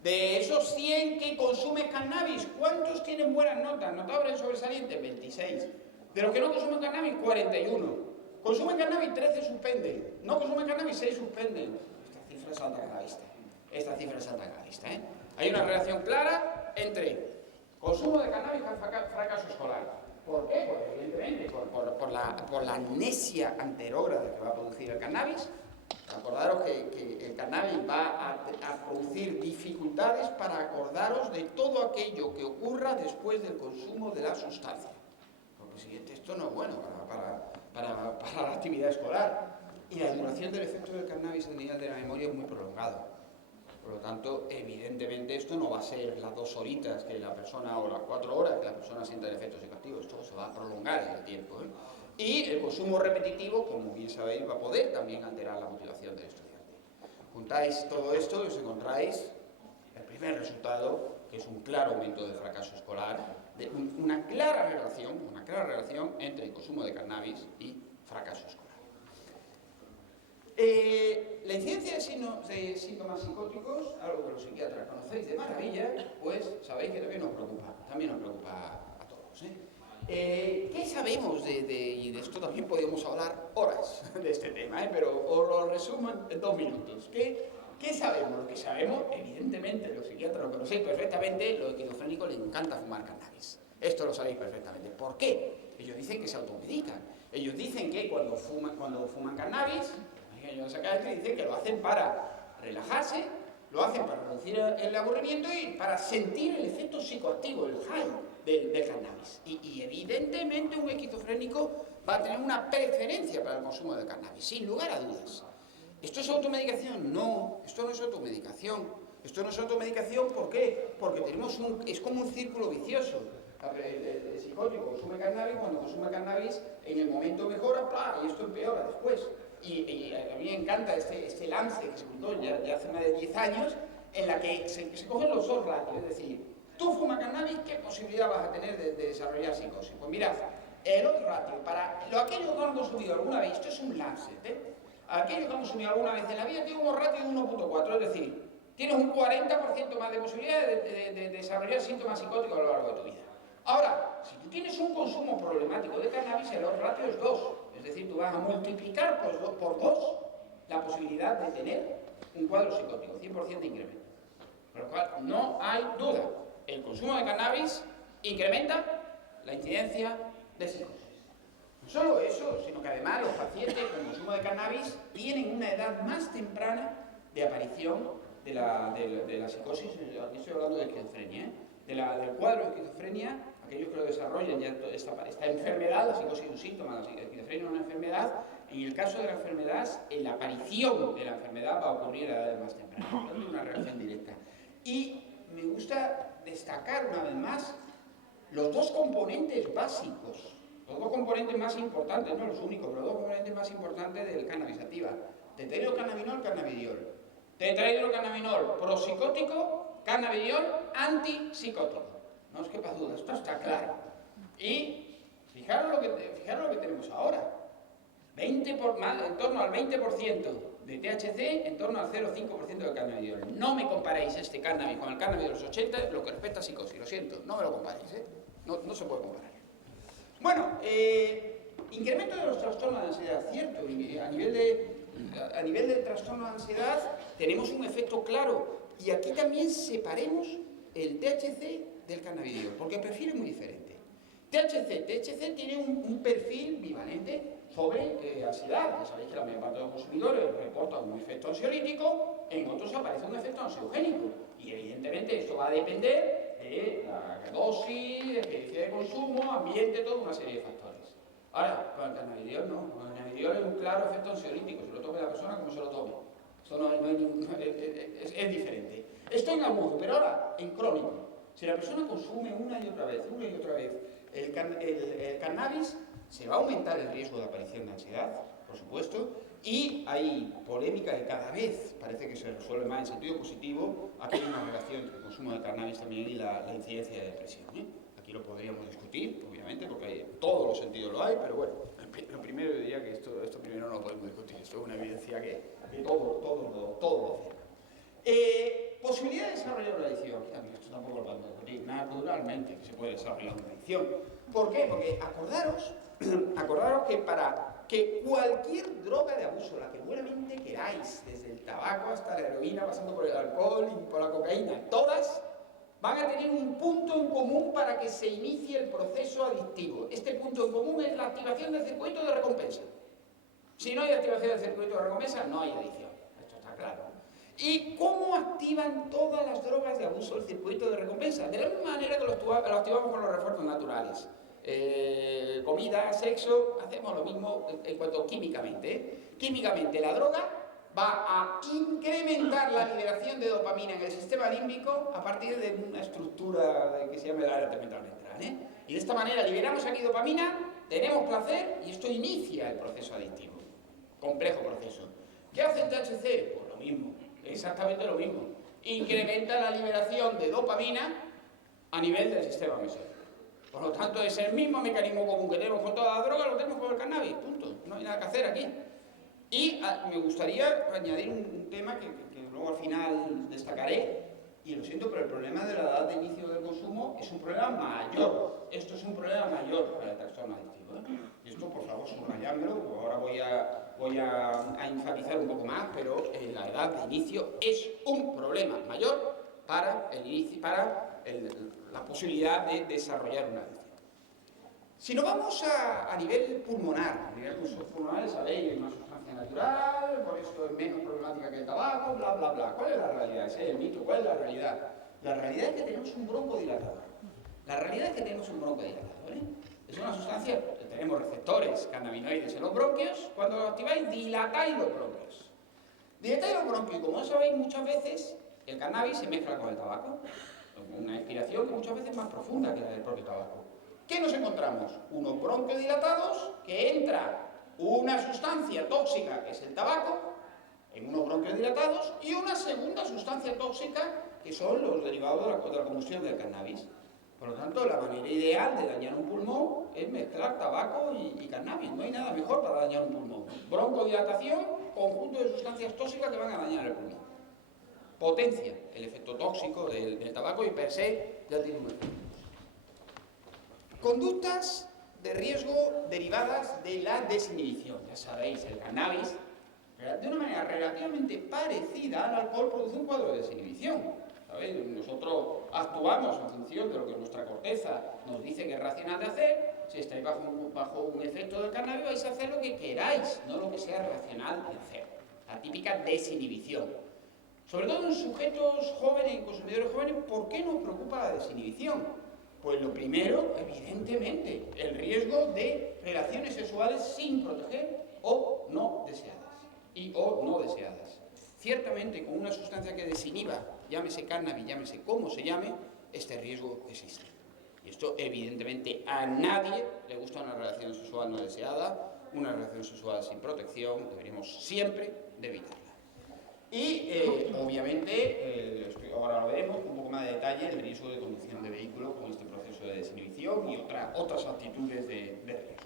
De esos 100 que consumen cannabis, ¿cuántos tienen buenas notas? Notable sobresaliente, 26. De los que no consumen cannabis, 41. Consumen cannabis, 13 suspenden. No consumen cannabis, 6 suspenden. Esta cifra es alta a la vista. Esta cifra es alta a la vista, ¿eh? Hay una relación clara entre consumo de cannabis y fracaso escolar. ¿Por qué? Pues evidentemente por la amnesia anterógrada que va a producir el cannabis. Acordaros que el cannabis va a producir dificultades para acordaros de todo aquello que ocurra después del consumo de la sustancia. Porque siguiente, esto no es bueno para la actividad escolar. Y la duración del efecto del cannabis a nivel de la memoria es muy prolongado. Por lo tanto, evidentemente esto no va a ser las 2 horitas que la persona, o las 4 horas que la persona sienta el efecto psicoactivo, esto se va a prolongar en el tiempo, ¿eh? Y el consumo repetitivo, como bien sabéis, va a poder también alterar la motivación del estudiante. Juntáis todo esto y os encontráis el primer resultado, que es un claro aumento del fracaso escolar, una clara relación entre el consumo de cannabis y fracaso escolar. La incidencia de síntomas psicóticos, algo que los psiquiatras conocéis de maravilla, pues sabéis que también nos preocupa a todos, ¿eh? ¿Qué sabemos y de esto también podemos hablar horas de este tema, pero os lo resumo en 2 minutos. ¿Qué sabemos? Lo que sabemos, evidentemente, los psiquiatras lo conocéis perfectamente, los esquizofrénicos les encanta fumar cannabis. Esto lo sabéis perfectamente. ¿Por qué? Ellos dicen que se automedican. Ellos dicen que cuando fuman cannabis, ellos acá dicen que lo hacen para relajarse, lo hacen para reducir el aburrimiento y para sentir el efecto psicoactivo, el high del cannabis. Y evidentemente un esquizofrénico va a tener una preferencia para el consumo de cannabis, sin lugar a dudas. ¿Esto es automedicación? No, esto no es automedicación. Esto no es automedicación, ¿por qué? Porque es como un círculo vicioso. El psicótico consume cannabis, cuando consume cannabis en el momento mejora, y esto empeora después. Y a mí me encanta este lance que se fundó ya hace más de 10 años, en la que se cogen los 2 ratios, es decir, tú fumas cannabis, ¿qué posibilidad vas a tener de desarrollar psicosis? Pues mirad, el otro ratio, para aquellos que han consumido alguna vez, esto es un lance, aquellos que han consumido alguna vez en la vida tienen un ratio de 1.4, es decir, tienes un 40% más de posibilidades de desarrollar síntomas psicóticos a lo largo de tu vida. Ahora, si tú tienes un consumo problemático de cannabis, el ratio es 2. Es decir, tú vas a multiplicar por 2 la posibilidad de tener un cuadro psicótico, 100% de incremento. Por lo cual, no hay duda. El consumo de cannabis incrementa la incidencia de psicosis. No solo eso, sino que además los pacientes con consumo de cannabis tienen una edad más temprana de aparición de la psicosis. Aquí estoy hablando de esquizofrenia, del cuadro de esquizofrenia. Aquellos que lo desarrollan ya esta enfermedad, la psicosis es un síntoma, la esquizofrenia es una enfermedad. En el caso de la enfermedad, la aparición de la enfermedad va a ocurrir a edades más tempranas, es una relación directa. Y me gusta destacar una vez más los 2 componentes básicos, los 2 componentes más importantes, no los únicos, pero los 2 componentes más importantes del cannabis sativa: tetrahidrocannabinol, cannabidiol. Tetrahidrocannabinol prosicótico, cannabidiol antipsicótico. No os quepa duda, esto está claro. Y fijaros lo que tenemos ahora. En torno al 20% de THC, en torno al 0,5% de cannabidiol. No me comparéis este cannabis con el cannabis de los 80, lo que respecta a psicosis, lo siento, no me lo comparéis, no se puede comparar. Bueno, incremento de los trastornos de ansiedad, cierto, a nivel del trastorno de ansiedad tenemos un efecto claro, y aquí también separemos el THC del cannabidiol, porque el perfil es muy diferente. THC tiene un perfil bivalente sobre ansiedad. Ya sabéis que la mayor parte de los consumidores reportan un efecto ansiolítico, en otros aparece un efecto ansiogénico. Y evidentemente esto va a depender de la dosis, de experiencia de consumo, ambiente, toda una serie de factores. Ahora, con el cannabidiol no. Con el cannabidiol es un claro efecto ansiolítico. Se lo tome la persona como se lo tome. Esto no hay ningún, es diferente. Esto en agudo, pero ahora en crónico. Si la persona consume una y otra vez el cannabis, se va a aumentar el riesgo de aparición de ansiedad, por supuesto, y hay polémica de cada vez parece que se resuelve más en sentido positivo. Aquí hay una relación entre el consumo de cannabis también y la incidencia de depresión, ¿eh? Aquí lo podríamos discutir, obviamente, porque en todos los sentidos lo hay, pero bueno, lo primero yo diría que esto primero no lo podemos discutir, esto es una evidencia que todo lo hace. Posibilidad de desarrollar una adicción. Esto tampoco lo podemos discutir. Naturalmente que se puede desarrollar una adicción. ¿Por qué? Porque acordaros que para que cualquier droga de abuso, la que buenamente queráis, desde el tabaco hasta la heroína, pasando por el alcohol y por la cocaína, todas van a tener un punto en común para que se inicie el proceso adictivo. Este punto en común es la activación del circuito de recompensa. Si no hay activación del circuito de recompensa, no hay adicción. Esto está claro. ¿Y cómo activan todas las drogas de abuso el circuito de recompensa? De la misma manera que lo activamos con los refuerzos naturales. Comida, sexo, hacemos lo mismo en cuanto químicamente. Químicamente la droga va a incrementar la liberación de dopamina en el sistema límbico a partir de una estructura que se llama la alerta mental ventral, ¿eh? Y de esta manera liberamos aquí dopamina, tenemos placer y esto inicia el proceso adictivo. Complejo proceso. ¿Qué hace el THC? Pues lo mismo. Exactamente lo mismo. Incrementa la liberación de dopamina a nivel del sistema mesótico. Por lo tanto, es el mismo mecanismo común que tenemos con toda la droga, lo tenemos con el cannabis. Punto. No hay nada que hacer aquí. Y me gustaría añadir un tema que luego al final destacaré. Y lo siento, pero el problema de la edad de inicio del consumo es un problema mayor. Esto es un problema mayor para el trastorno adictivo, ¿eh? Y esto, por favor, subrayámoslo, porque ahora voy a enfatizar un poco más, pero la edad de inicio es un problema mayor para la posibilidad de desarrollar una adicción. Si nos vamos a nivel pulmonar, sabéis, es una sustancia natural, por eso es menos problemática que el tabaco, bla, bla, bla. ¿Cuál es la realidad? Ese es el mito. ¿Cuál es la realidad? La realidad es que tenemos un broncodilatador. Es una sustancia, tenemos receptores cannabinoides en los bronquios, cuando lo activáis dilatáis los bronquios. Dilatáis los bronquios y como sabéis muchas veces el cannabis se mezcla con el tabaco, con una inspiración que muchas veces es más profunda que la del propio tabaco. ¿Qué nos encontramos? Unos bronquios dilatados, que entra una sustancia tóxica, que es el tabaco, en unos bronquios dilatados, y una segunda sustancia tóxica, que son los derivados de la combustión del cannabis. Por lo tanto, la manera ideal de dañar un pulmón es mezclar tabaco y cannabis. No hay nada mejor para dañar un pulmón. Broncodilatación, conjunto de sustancias tóxicas que van a dañar el pulmón. Potencia el efecto tóxico del tabaco y per se ya tiene un efecto. Conductas de riesgo derivadas de la desinhibición. Ya sabéis, el cannabis, de una manera relativamente parecida al alcohol, produce un cuadro de desinhibición. ¿Sabéis? Nosotros actuamos en función de lo que nuestra corteza nos dice que es racional de hacer. Si estáis bajo un efecto del cannabis, vais a hacer lo que queráis, no lo que sea racional de hacer. La típica desinhibición. Sobre todo en sujetos jóvenes, en consumidores jóvenes, ¿por qué nos preocupa la desinhibición? Pues lo primero, evidentemente, el riesgo de relaciones sexuales sin proteger o no deseadas. Ciertamente, con una sustancia que desinhiba, llámese cannabis, llámese como se llame, este riesgo existe. Y esto, evidentemente, a nadie le gusta una relación sexual no deseada, una relación sexual sin protección, deberíamos siempre de evitarla. Y, obviamente, ahora lo veremos con un poco más de detalle, el riesgo de conducción de vehículo con este proceso de desinhibición y otras actitudes de riesgo.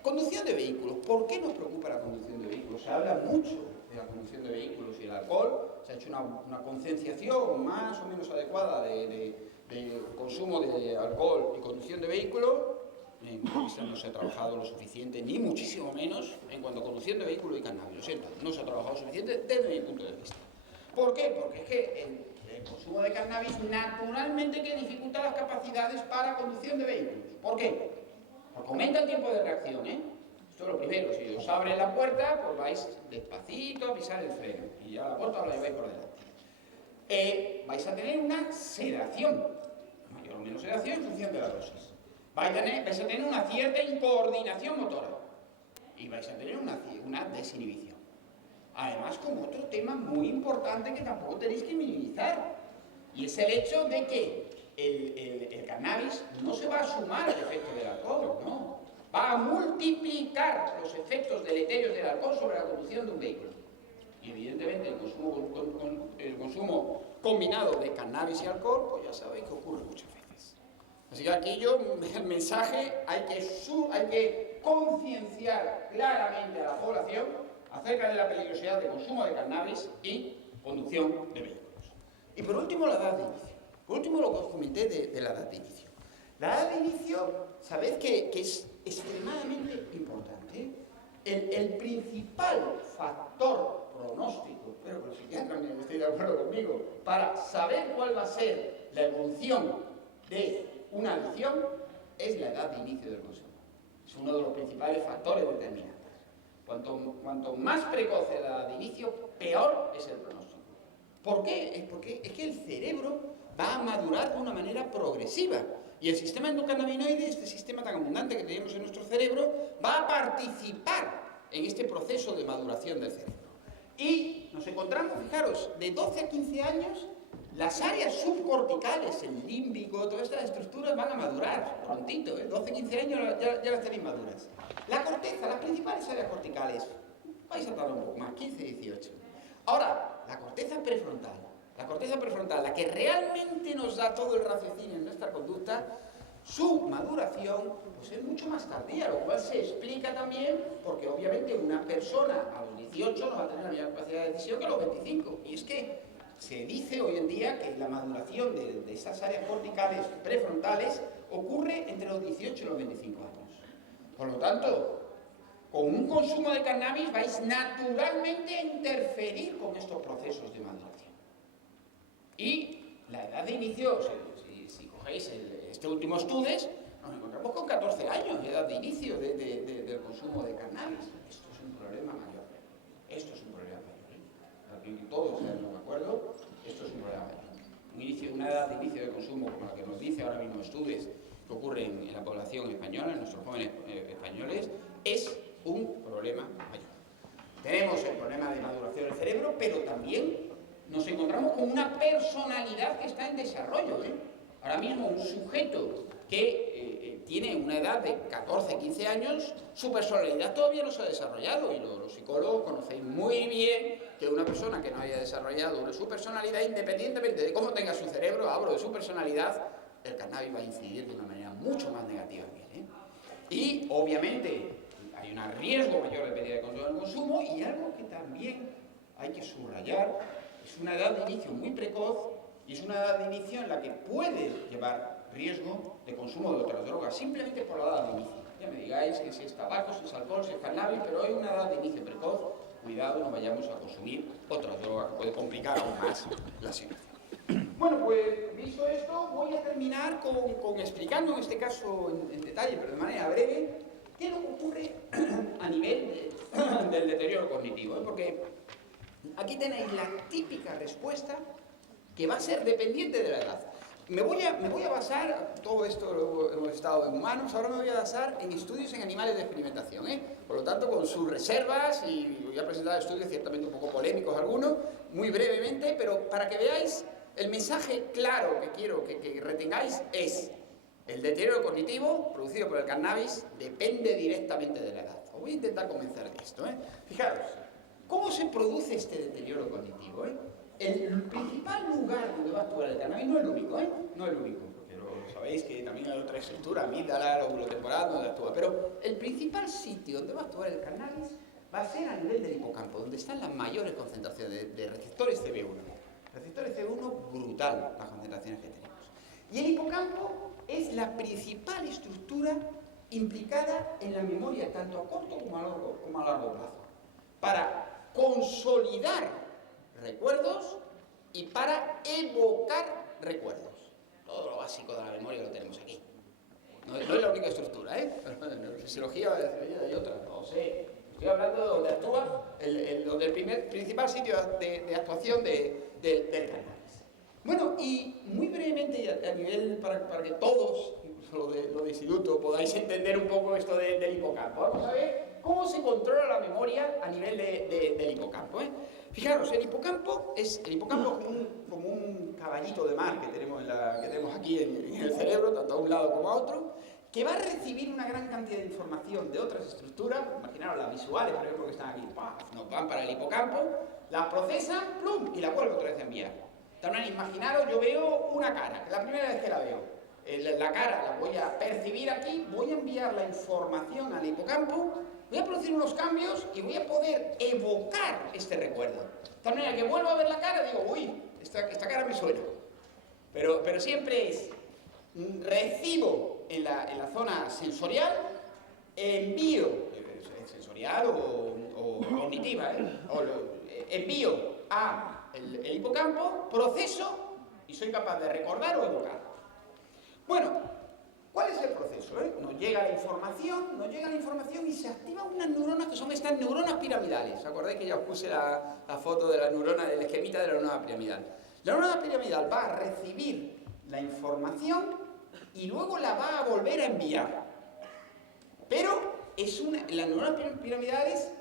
Conducción de vehículos. ¿Por qué nos preocupa la conducción de vehículos? Se habla mucho de la conducción de vehículos y el alcohol. Se ha hecho una concienciación más o menos adecuada de consumo de alcohol y conducción de vehículos. En Pakistán no se ha trabajado lo suficiente, ni muchísimo menos, en cuanto a conducción de vehículo y cannabis. Lo siento, no se ha trabajado suficiente desde mi punto de vista. ¿Por qué? Porque es que el consumo de cannabis naturalmente que dificulta las capacidades para conducción de vehículos. ¿Por qué? Porque aumenta el tiempo de reacción, ¿eh? Esto es lo primero. Si os abren la puerta, pues vais despacito a pisar el freno y ya la puerta os la lleváis por delante. Vais a tener una sedación, mayor o menos sedación en función de la dosis. Vais a tener una cierta incoordinación motora y vais a tener una desinhibición. Además, con otro tema muy importante que tampoco tenéis que minimizar, y es el hecho de que el cannabis no se va a sumar al efecto del alcohol, no. Va a multiplicar los efectos deleterios del alcohol sobre la conducción de un vehículo. Y evidentemente el consumo combinado de cannabis y alcohol, pues ya sabéis que ocurre muchas veces. Así que aquí el mensaje hay que concienciar claramente a la población acerca de la peligrosidad de consumo de cannabis y conducción de vehículos. Y por último, la edad de inicio. Por último, lo que os comenté de la edad de inicio. La edad de inicio, sabéis que es extremadamente importante. El principal factor pronóstico, espero que los psiquiatras también estén de acuerdo conmigo, para saber cuál va a ser la evolución de una adicción, es la edad de inicio del consumo. Es uno de los principales factores determinantes. Cuanto más precoz es la edad de inicio, peor es el pronóstico. ¿Por qué? Porque es que el cerebro va a madurar de una manera progresiva. Y el sistema endocannabinoide, este sistema tan abundante que tenemos en nuestro cerebro, va a participar en este proceso de maduración del cerebro. Y nos encontramos, fijaros, de 12 a 15 años, las áreas subcorticales, el límbico, todas estas estructuras van a madurar prontito, 12 a 15 años ya las tenéis maduras. La corteza, las principales áreas corticales, vais a tardar un poco más, 15, 18. Ahora, la corteza prefrontal, la que realmente nos da todo el raciocinio en nuestra conducta, su maduración pues es mucho más tardía, lo cual se explica también porque obviamente una persona a los 18 no va a tener la misma capacidad de decisión que a los 25. Y es que se dice hoy en día que la maduración de esas áreas corticales prefrontales ocurre entre los 18 y los 25 años. Por lo tanto, con un consumo de cannabis vais naturalmente a interferir con estos procesos de maduración. Y la edad de inicio, si cogéis este último estudio, nos encontramos con 14 años de edad de inicio del consumo de cannabis. Esto es un problema mayor. Aquí todos estamos de acuerdo, esto es un problema mayor. Una edad de inicio de consumo como la que nos dice ahora mismo estudios que ocurren en la población española, en nuestros jóvenes españoles, es un problema mayor. Tenemos el problema de maduración del cerebro, pero también nos encontramos con una personalidad que está en desarrollo. Ahora mismo un sujeto que tiene una edad de 14, 15 años, su personalidad todavía no se ha desarrollado y los psicólogos conocéis muy bien que una persona que no haya desarrollado su personalidad, independientemente de cómo tenga su cerebro, hablo de su personalidad, el cannabis va a incidir de una manera mucho más negativa en él. Y obviamente hay un riesgo mayor de pérdida de control del consumo y algo que también hay que subrayar, es una edad de inicio muy precoz y es una edad de inicio en la que puede llevar riesgo de consumo de otras drogas, simplemente por la edad de inicio. Ya me digáis que si es tabaco, si es alcohol, si es cannabis, pero hay una edad de inicio precoz, cuidado, no vayamos a consumir otras drogas que puede complicar aún más la situación. Bueno, pues visto esto, voy a terminar con explicando en este caso en detalle, pero de manera breve, qué es lo que ocurre a nivel del deterioro cognitivo, porque aquí tenéis la típica respuesta que va a ser dependiente de la edad. Me voy a basar, todo esto lo hemos estado en humanos, ahora me voy a basar en estudios en animales de experimentación, por lo tanto con sus reservas, y voy a presentar estudios ciertamente un poco polémicos algunos, muy brevemente, pero para que veáis el mensaje claro que quiero que retengáis es: el deterioro cognitivo producido por el cannabis depende directamente de la edad. Os voy a intentar convencer de esto. Fijaros, ¿cómo se produce este deterioro cognitivo? El principal lugar donde va a actuar el cannabis no es el único, no es el único, pero sabéis que también hay otra estructura, amígdala, lóbulo temporal, donde actúa, pero el principal sitio donde va a actuar el cannabis va a ser a nivel del hipocampo, donde están las mayores concentraciones de receptores CB1. Receptores CB1, brutal las concentraciones que tenemos. Y el hipocampo es la principal estructura implicada en la memoria, tanto a corto como a largo plazo, para consolidar recuerdos y para evocar recuerdos. Todo lo básico de la memoria lo tenemos aquí. No es la única estructura, ¿eh? En neurofisiología hay otra, no sé. Estoy hablando de donde actúa, donde el principal sitio de actuación del cannabis. Bueno, y muy brevemente, a nivel, para que todos, incluso los de instituto, podáis entender un poco esto del hipocampo. Vamos a ver cómo se controla la memoria a nivel del hipocampo, ¿eh? Fijaros, el hipocampo es como un caballito de mar que tenemos aquí en el cerebro, tanto a un lado como a otro, que va a recibir una gran cantidad de información de otras estructuras. Imaginaros las visuales, por ejemplo, que están aquí, nos van para el hipocampo, las procesan, plum, y la vuelvo otra vez a enviar. También imaginaros, yo veo una cara, que es la primera vez que la veo. La cara la voy a percibir aquí, voy a enviar la información al hipocampo, voy a producir unos cambios y voy a poder evocar este recuerdo. De tal manera que vuelvo a ver la cara, digo, uy, esta cara me suena. Pero siempre es, recibo en la zona sensorial, envío, sensorial o cognitiva, envío a el hipocampo, proceso y soy capaz de recordar o evocar. Bueno, ¿cuál es el proceso? Nos llega la información y se activan unas neuronas que son estas neuronas piramidales. ¿Os acordáis que ya os puse la foto de la neurona, del esquemita de la neurona piramidal? La neurona piramidal va a recibir la información y luego la va a volver a enviar. Pero las neuronas piramidales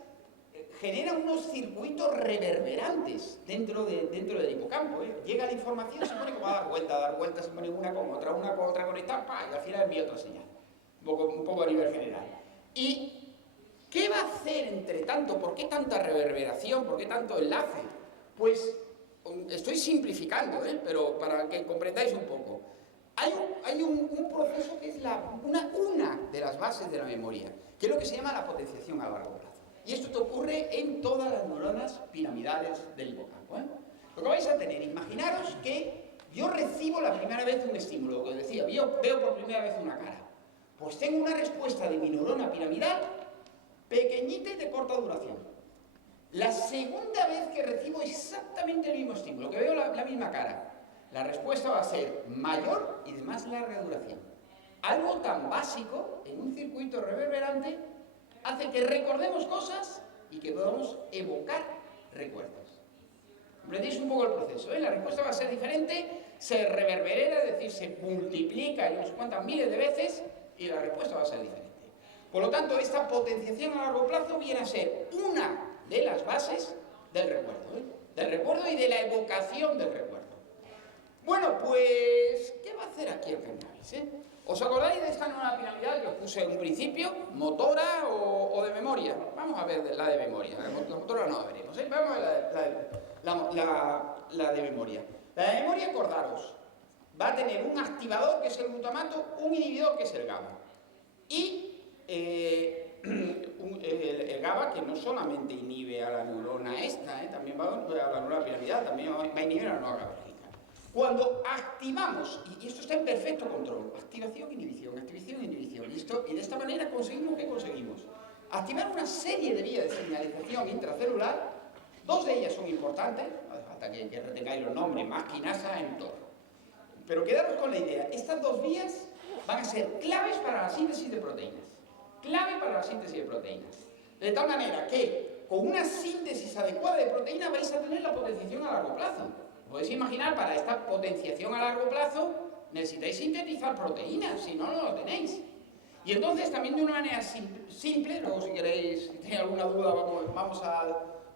generan unos circuitos reverberantes dentro del hipocampo. Llega la información, se pone como a dar vuelta, se pone una con otra conectada, y al final envía otra señal. Un poco a nivel general. ¿Y qué va a hacer entre tanto? ¿Por qué tanta reverberación? ¿Por qué tanto enlace? Pues estoy simplificando, pero para que comprendáis un poco. Hay un proceso que es una de las bases de la memoria, que es lo que se llama la potenciación a largo plazo. Y esto te ocurre en todas las neuronas piramidales del hipocampo. Lo que vais a tener, imaginaros que yo recibo la primera vez un estímulo, lo que os decía, yo veo por primera vez una cara. Pues tengo una respuesta de mi neurona piramidal pequeñita y de corta duración. La segunda vez que recibo exactamente el mismo estímulo, que veo la misma cara, la respuesta va a ser mayor y de más larga duración. Algo tan básico en un circuito reverberante hace que recordemos cosas y que podamos evocar recuerdos. ¿Comprendéis un poco el proceso? La respuesta va a ser diferente, se reverbera, es decir, se multiplica y no sé cuántas miles de veces y la respuesta va a ser diferente. Por lo tanto, esta potenciación a largo plazo viene a ser una de las bases del recuerdo y de la evocación del recuerdo. Bueno, pues, ¿qué va a hacer aquí el cannabis? ¿Os acordáis de esta neurona piramidal que os puse en un principio? ¿Motora o de memoria? Vamos a ver la de memoria. La motora no la veremos. Vamos a ver la de memoria. La de memoria, acordaros, va a tener un activador que es el glutamato, un inhibidor que es el GABA. Y el GABA que no solamente inhibe a la neurona esta, también va a la neurona piramidal, también va a inhibir a la neurona GABA. Cuando activamos, y esto está en perfecto control, activación, inhibición, ¿listo? Y de esta manera conseguimos, ¿qué conseguimos? Activar una serie de vías de señalización intracelular, dos de ellas son importantes, no hace falta que retengáis los nombres, más quinasa, mTOR. Pero quedaros con la idea, estas dos vías van a ser claves para la síntesis de proteínas. De tal manera que con una síntesis adecuada de proteínas vais a tener la potenciación a largo plazo. Podéis imaginar, para esta potenciación a largo plazo necesitáis sintetizar proteínas, si no, no lo tenéis. Y entonces, también de una manera simple, luego si queréis, si tenéis alguna duda,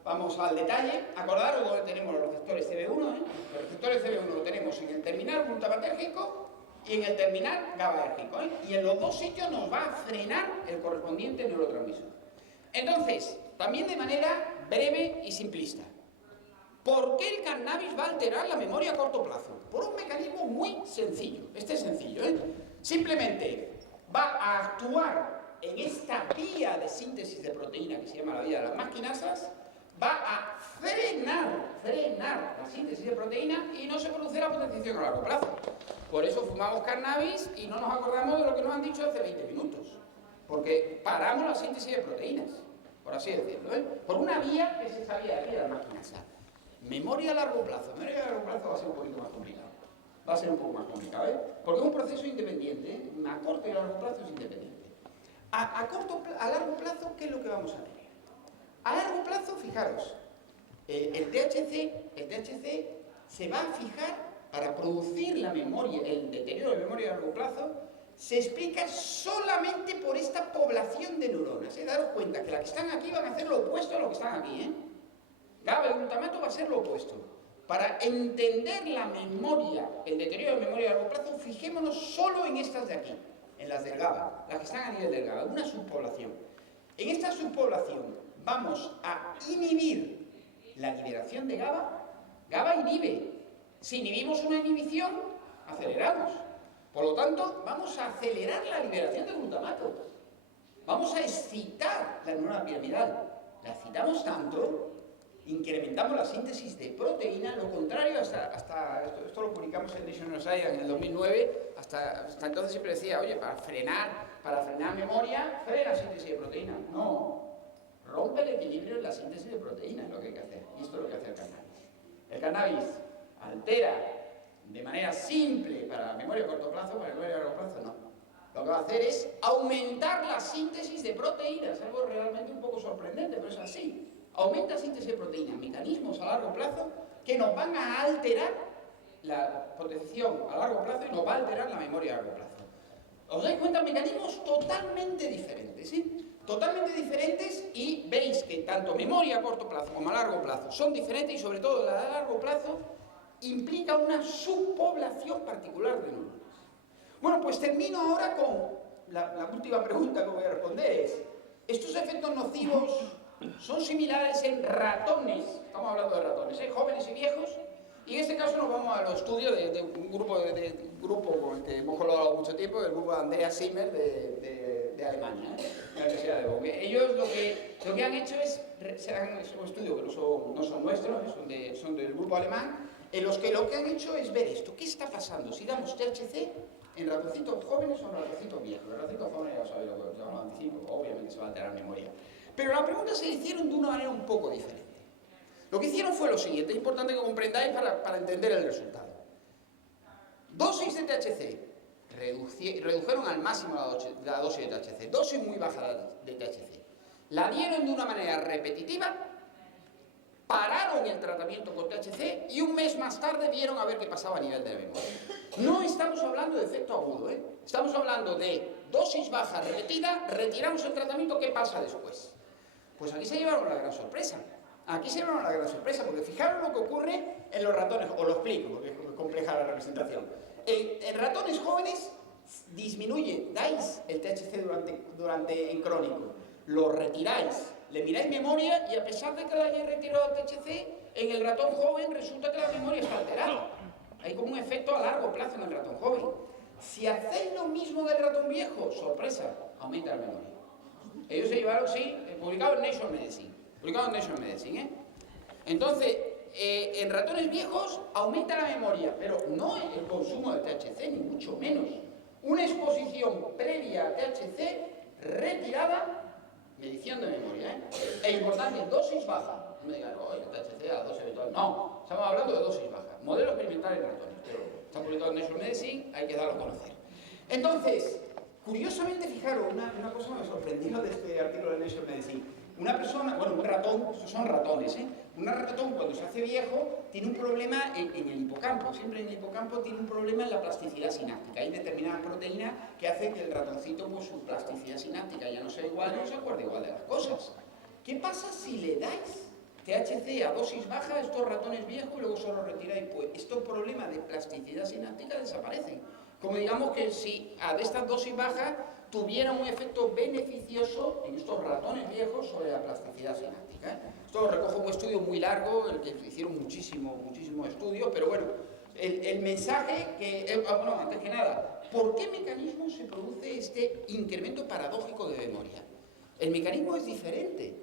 vamos al detalle. Acordaros dónde tenemos los receptores CB1. Los receptores CB1 lo tenemos en el terminal glutamátérgico y en el terminal GABAérgico. Y en los dos sitios nos va a frenar el correspondiente neurotransmisor. Entonces, también de manera breve y simplista. ¿Por qué el cannabis va a alterar la memoria a corto plazo? Por un mecanismo muy sencillo. Este es sencillo, Simplemente va a actuar en esta vía de síntesis de proteína que se llama la vía de las masquinasas, va a frenar la síntesis de proteína y no se produce la potenciación a largo plazo. Por eso fumamos cannabis y no nos acordamos de lo que nos han dicho hace 20 minutos. Porque paramos la síntesis de proteínas, por así decirlo, por una vía que es esa vía de las masquinasas. Memoria a largo plazo. Memoria a largo plazo va a ser un poquito más complicado. Va a ser un poco más complicado, ¿eh? Porque es un proceso independiente, ¿eh? A corto y a largo plazo es independiente. A largo plazo, ¿qué es lo que vamos a tener? A largo plazo, fijaros, el THC se va a fijar para producir la memoria, el deterioro de memoria a largo plazo, se explica solamente por esta población de neuronas. Daros cuenta que las que están aquí van a hacer lo opuesto a lo que están aquí, ¿eh? GABA y glutamato va a ser lo opuesto. Para entender la memoria, el deterioro de memoria a largo plazo, fijémonos solo en estas de aquí, en las del GABA, las que están a nivel del GABA, una subpoblación. En esta subpoblación vamos a inhibir la liberación de GABA. GABA inhibe. Si inhibimos una inhibición, aceleramos. Por lo tanto, vamos a acelerar la liberación de glutamato. Vamos a excitar la neurona piramidal. La excitamos tanto, incrementamos la síntesis de proteína, lo contrario, esto lo publicamos en National Science en el 2009, hasta entonces siempre decía, oye, para frenar memoria, frena síntesis de proteína. No, rompe el equilibrio en la síntesis de proteína, es lo que hay que hacer. Y esto es lo que hace el cannabis. El cannabis altera de manera simple para la memoria a corto plazo, para la memoria a largo plazo no. Lo que va a hacer es aumentar la síntesis de proteínas, algo realmente un poco sorprendente, pero es así. Aumenta la síntesis de proteínas, mecanismos a largo plazo que nos van a alterar la protección a largo plazo y nos va a alterar la memoria a largo plazo. ¿Os dais cuenta? Mecanismos totalmente diferentes, ¿sí? Totalmente diferentes, y veis que tanto memoria a corto plazo como a largo plazo son diferentes, y sobre todo la de largo plazo implica una subpoblación particular de neuronas. Bueno, pues termino ahora con la última pregunta que voy a responder es: ¿estos efectos nocivos son similares en ratones? Estamos hablando de ratones, jóvenes y viejos. Y en este caso nos vamos a los estudios de un grupo con el que hemos colaborado mucho tiempo, el grupo de Andreas Zimmer de Alemania, de la Universidad de Bonn. Ellos lo que han hecho es un estudio que no son nuestros, son del grupo alemán, en los que lo que han hecho es ver esto. ¿Qué está pasando si damos THC en ratoncitos jóvenes o en ratoncitos viejos? Los ratoncitos jóvenes ya sabéis lo que lo anticipo, obviamente se va a alterar la memoria. Pero la pregunta se hicieron de una manera un poco diferente. Lo que hicieron fue lo siguiente, es importante que comprendáis para entender el resultado. Dosis de THC, redujeron al máximo la dosis de THC, dosis muy baja de THC. La dieron de una manera repetitiva, pararon el tratamiento con THC y un mes más tarde vieron a ver qué pasaba a nivel de la memoria. No estamos hablando de efecto agudo, estamos hablando de dosis baja repetida, retiramos el tratamiento, ¿qué pasa después? Pues aquí se llevaron la gran sorpresa. Porque fijaros lo que ocurre en los ratones, os lo explico porque es compleja la representación. En ratones jóvenes disminuye, dais el THC en crónico, lo retiráis, le miráis memoria y a pesar de que le hayáis retirado el THC, en el ratón joven resulta que la memoria está alterada. Hay como un efecto a largo plazo en el ratón joven. Si hacéis lo mismo del ratón viejo, sorpresa, aumenta la memoria. Ellos se llevaron, sí, publicado en Nature Medicine, Entonces, en ratones viejos aumenta la memoria, pero no el consumo de THC, ni mucho menos. Una exposición previa a THC retirada, medición de memoria, E importante, dosis baja. No me digan, el THC a la dosis habitual. No, estamos hablando de dosis baja. Modelo experimental en ratones, pero está publicado en Nature Medicine, hay que darlo a conocer. Entonces, curiosamente, fijaros, una cosa me sorprendió de este artículo de Nature Medicine. Una persona, un ratón, son ratones, Un ratón cuando se hace viejo tiene un problema en el hipocampo, siempre en el hipocampo tiene un problema en la plasticidad sináptica. Hay determinadas proteínas que hacen que el ratoncito, pues su plasticidad sináptica ya no sea igual, no se acuerde igual de las cosas. ¿Qué pasa si le dais THC a dosis baja a estos ratones viejos y luego solo retiráis? Pues estos problemas de plasticidad sináptica desaparecen. Como digamos que si de estas dosis bajas tuviera un efecto beneficioso en estos ratones viejos sobre la plasticidad sináptica. Esto lo recojo un estudio muy largo, en el que hicieron muchísimo estudio, pero bueno, el mensaje que... antes que nada, ¿por qué mecanismo se produce este incremento paradójico de memoria? El mecanismo es diferente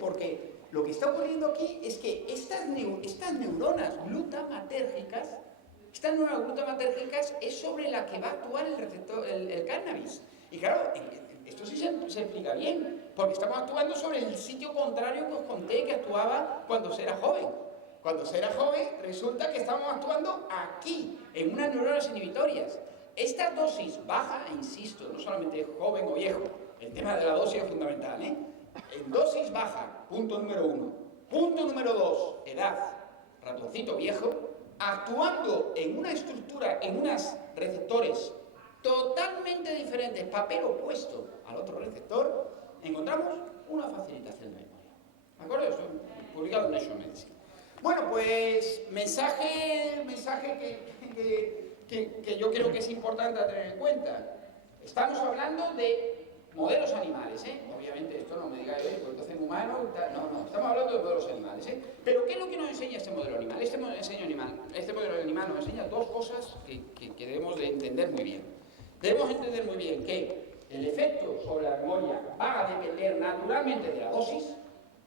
porque lo que está ocurriendo aquí es que estas neuronas glutamatérgicas, es sobre la que va a actuar el receptor, el cannabis. Y claro, esto sí se explica bien, porque estamos actuando sobre el sitio contrario que os conté que actuaba cuando se era joven. Cuando se era joven, resulta que estamos actuando aquí, en unas neuronas inhibitorias. Esta dosis baja, insisto, no solamente joven o viejo, el tema de la dosis es fundamental, ¿eh? En dosis baja, punto número 1. Punto número 2, edad, ratoncito viejo, actuando en una estructura, en unos receptores totalmente diferentes, papel opuesto al otro receptor, encontramos una facilitación de memoria. ¿De acuerdo? Esto es publicado en Nature Medicine. Bueno, pues mensaje que yo creo que es importante a tener en cuenta. Estamos hablando de modelos animales, ¿eh? Obviamente esto no me digáis, oye, pues entonces humano, no, estamos hablando de modelos animales, ¿eh? Pero ¿qué es lo que nos enseña este modelo animal? Este modelo animal nos enseña dos cosas que debemos de entender muy bien. Debemos entender muy bien que el efecto sobre la memoria va a depender naturalmente de la dosis,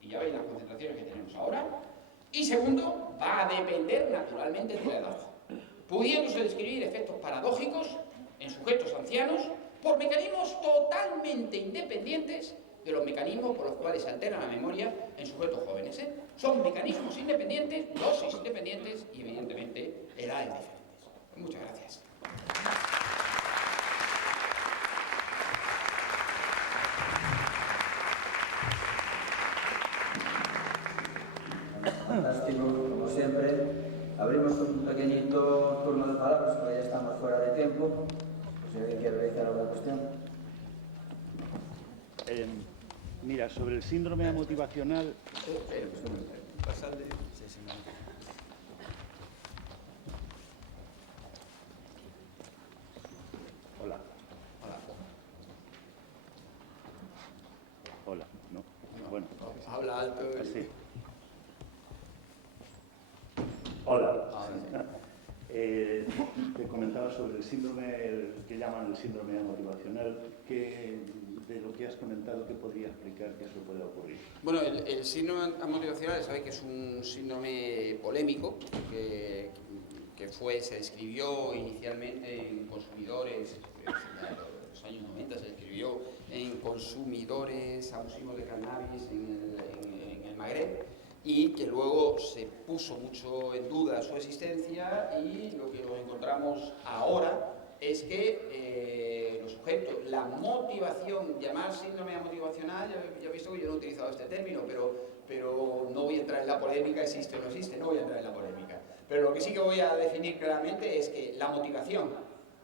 y ya veis las concentraciones que tenemos ahora, y segundo, va a depender naturalmente de la edad, pudiéndose describir efectos paradójicos en sujetos ancianos por mecanismos totalmente independientes de los mecanismos por los cuales se altera la memoria en sujetos jóvenes, ¿eh? Son mecanismos independientes, dosis independientes y evidentemente edades diferentes. Muchas gracias. Fantástico, como siempre. Abrimos un pequeñito turno de palabras, porque ya estamos fuera de tiempo. Si alguien quiere realizar alguna cuestión. Mira, sobre el síndrome motivacional... Hola. Hola, ¿no? Bueno. Habla alto. Sí. Hola. Te comentaba sobre el síndrome, que llaman el síndrome motivacional, que de lo que has comentado, ¿qué podría explicar que eso puede ocurrir? Bueno, el síndrome motivacional, sabéis que es un síndrome polémico que se describió inicialmente en consumidores, en los años 90 se describió en consumidores abusivos de cannabis en el Magreb, y que luego se puso mucho en duda su existencia, y lo que nos encontramos ahora es que los sujetos, la motivación, llamar síndrome motivacional, ya he visto que yo no he utilizado este término, pero no voy a entrar en la polémica, existe o no existe, no voy a entrar en la polémica. Pero lo que sí que voy a definir claramente es que la motivación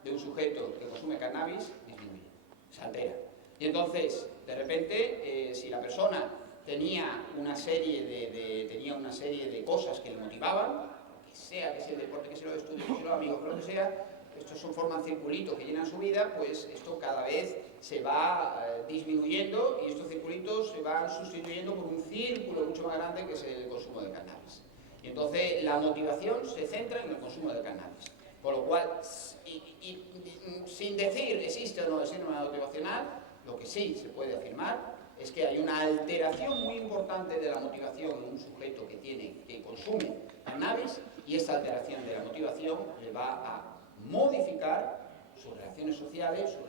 de un sujeto que consume cannabis disminuye, se altera. Y entonces, de repente, si la persona tenía una serie de cosas que le motivaban, que sea el deporte, que sea los estudios, que sea los amigos, que lo que sea, estos forman circulitos que llenan su vida, pues esto cada vez se va disminuyendo, y estos circulitos se van sustituyendo por un círculo mucho más grande, que es el consumo de cannabis. Y entonces la motivación se centra en el consumo de cannabis. Por lo cual, sin decir existe o no el síndrome motivacional, lo que sí se puede afirmar es que hay una alteración muy importante de la motivación en un sujeto que consume cannabis, y esta alteración de la motivación le va a modificar sus relaciones sociales, su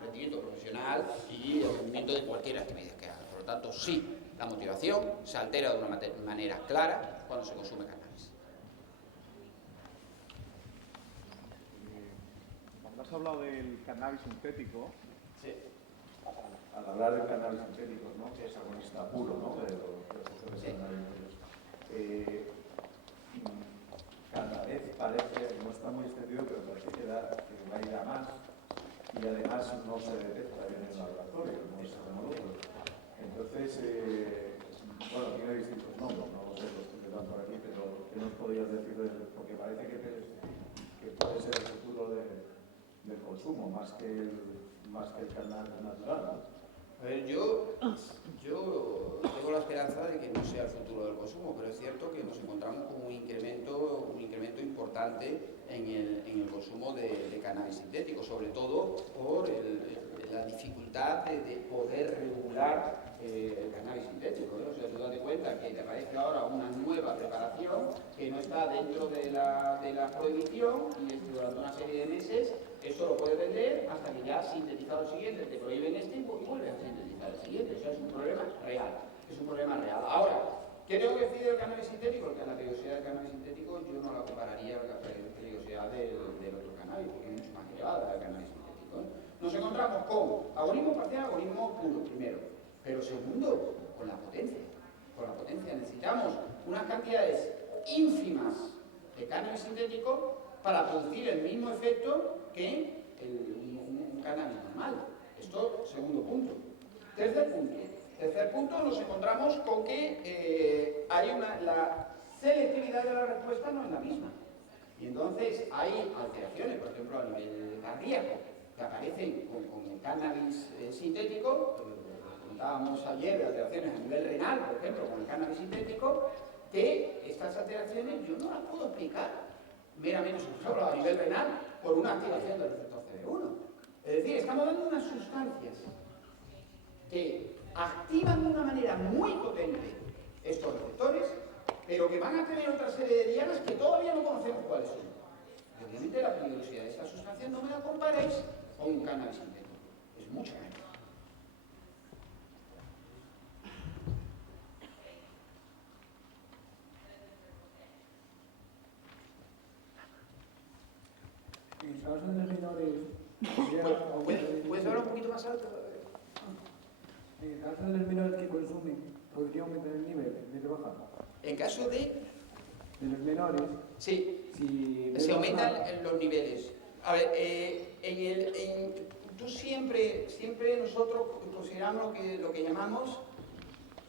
rendimiento profesional y el rendimiento de cualquier actividad que haga. Por lo tanto, sí, la motivación se altera de una manera clara cuando se consume cannabis. Cuando has hablado del cannabis sintético, Sí. al hablar del cannabis sintético, ¿no?, que es agonista puro, ¿no?, de los procesos Sí. cada vez parece, no está muy extendido, pero parece que va a ir a más, y además no se detecta bien en el laboratorio, no es homológico. Entonces, bueno, tiene distintos nombres, no sé, los que dan por aquí, pero ¿qué nos podrías decir de él? Porque parece que puede ser el futuro del consumo, más que el cannabis natural, ¿no? A ver, yo tengo la esperanza de que no sea el futuro del consumo, pero es cierto que nos encontramos con un incremento importante en el consumo de cannabis sintético, sobre todo por la dificultad de poder regular el cannabis sintético, ¿no? O sea, tú date cuenta que te aparece ahora una nueva preparación que no está dentro de la prohibición, y durante una serie de meses esto lo puedes vender hasta que ya has sintetizado el siguiente, te prohíben este y vuelves a sintetizar el siguiente. O sea, es un problema real. Ahora, ¿qué tengo que decir del cannabis sintético? El yo no la compararía con la peligrosidad del otro cannabis, porque es mucho más elevada del cannabis sintético, ¿eh? Nos encontramos con agonismo parcial, agonismo puro, primero, pero segundo, con la potencia. Con la potencia necesitamos unas cantidades ínfimas de cannabis sintético para producir el mismo efecto que un cannabis normal. Esto, segundo punto. Tercer punto, nos encontramos con que la selectividad de la respuesta no es la misma. Y entonces hay alteraciones, por ejemplo, a nivel cardíaco, que aparecen con el cannabis sintético. Comentábamos ayer de alteraciones a nivel renal, por ejemplo, con el cannabis sintético, que estas alteraciones yo no las puedo explicar meramente solo a nivel renal por una activación del receptor CB1. Es decir, estamos dando unas sustancias que activan de una manera muy potente estos receptores, pero que van a tener otra serie de dianas que todavía no conocemos cuáles son. Y obviamente la peligrosidad de estas sustancias no me la comparéis con un cannabis sintético. Es mucho menos. En el caso de los menores... ¿Puedes hablar un poquito más alto? En el caso de los menores que consumen, ¿podría aumentar el nivel de rebajar? En caso de los menores... Sí, si se aumentan los niveles. A ver, tú siempre nosotros consideramos lo que llamamos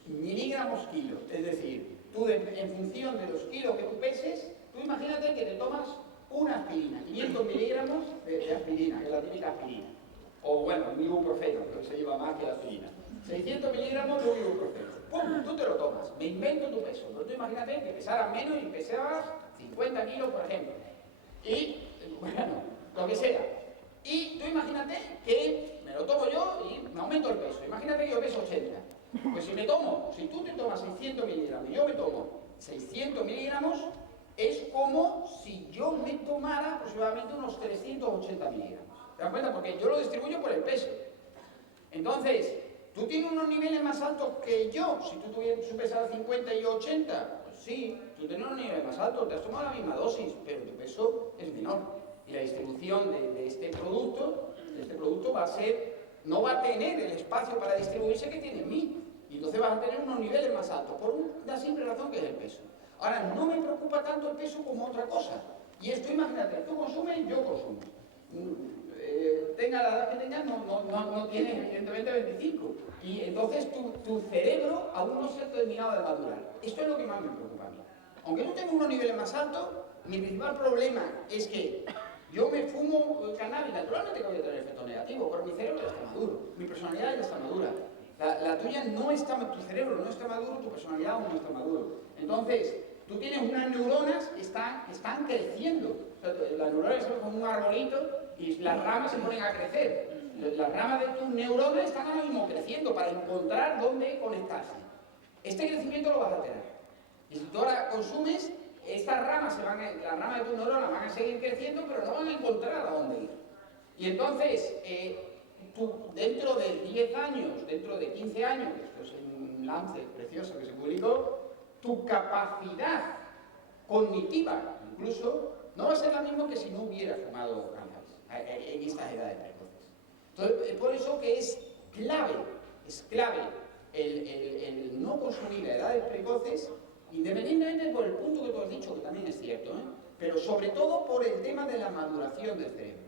miligramos kilo. Es decir, tú en función de los kilos que tú peses, tú imagínate que te tomas una aspirina, 500 miligramos de aspirina, que es la típica aspirina. O bueno, un ibuprofeno, pero se lleva más que la aspirina. 600 miligramos de un ibuprofeno. ¡Pum! Tú te lo tomas. Me invento tu peso. Pero tú imagínate que pesaras menos y pesabas 50 kilos, por ejemplo. Y, bueno, lo que sea. Y tú imagínate que me lo tomo yo y me aumento el peso. Imagínate que yo peso 80. Pues si tú te tomas 600 miligramos y yo me tomo 600 miligramos, es como si yo me tomara aproximadamente unos 380 miligramos. ¿Te das cuenta? Porque yo lo distribuyo por el peso. Entonces, ¿tú tienes unos niveles más altos que yo? Si tú pesas 50 y yo 80, pues sí, tú tienes unos niveles más altos, te has tomado la misma dosis, pero tu peso es menor. Y la distribución de este producto no va a tener el espacio para distribuirse que tiene en mí. Y entonces vas a tener unos niveles más altos, por una simple razón que es el peso. Ahora, no me preocupa tanto el peso como otra cosa. Y esto, imagínate, tú consumes, yo consumo. Tenga la edad que tengas, no tienes evidentemente 25. Y entonces tu cerebro aún no se ha terminado de madurar. Esto es lo que más me preocupa a mí. Aunque yo tenga unos niveles más altos, mi principal problema es que yo me fumo cannabis, naturalmente que voy a tener efecto negativo, pero mi cerebro ya está maduro, mi personalidad ya está madura. La tuya no está, tu cerebro no está maduro, tu personalidad aún no está maduro. Entonces, tú tienes unas neuronas que están creciendo. O sea, las neuronas son como un arbolito y las ramas se ponen a crecer. Las ramas de tus neuronas están ahora mismo creciendo para encontrar dónde conectarse. Este crecimiento lo vas a tener. Y si tú ahora consumes, estas ramas las ramas de tus neuronas van a seguir creciendo, pero no van a encontrar a dónde ir. Y entonces, tú dentro de 10 años, dentro de 15 años, esto es un Lancet precioso que se publicó, tu capacidad cognitiva, incluso, no va a ser la misma que si no hubieras fumado cannabis en estas edades precoces. Entonces, es por eso que es clave el no consumir a edades precoces, independientemente por el punto que tú has dicho, que también es cierto, pero sobre todo por el tema de la maduración del cerebro.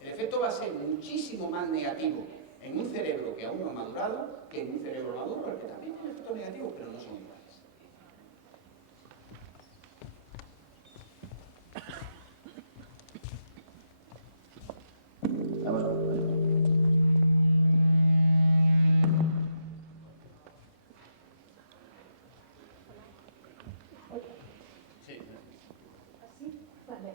El efecto va a ser muchísimo más negativo en un cerebro que aún no ha madurado que en un cerebro maduro, porque también tiene efectos negativos, pero no son iguales. Vamos a ver. ¿Sí? Vale.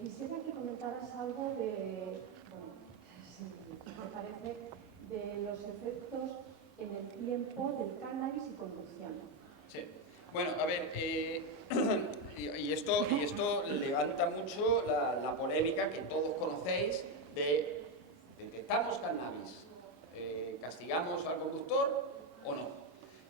Quisiera que comentaras algo de, bueno, si te parece, de los efectos en el tiempo del cannabis y conducción. Sí. Bueno, a ver, y esto levanta mucho la polémica que todos conocéis de detectamos cannabis, castigamos al conductor o no.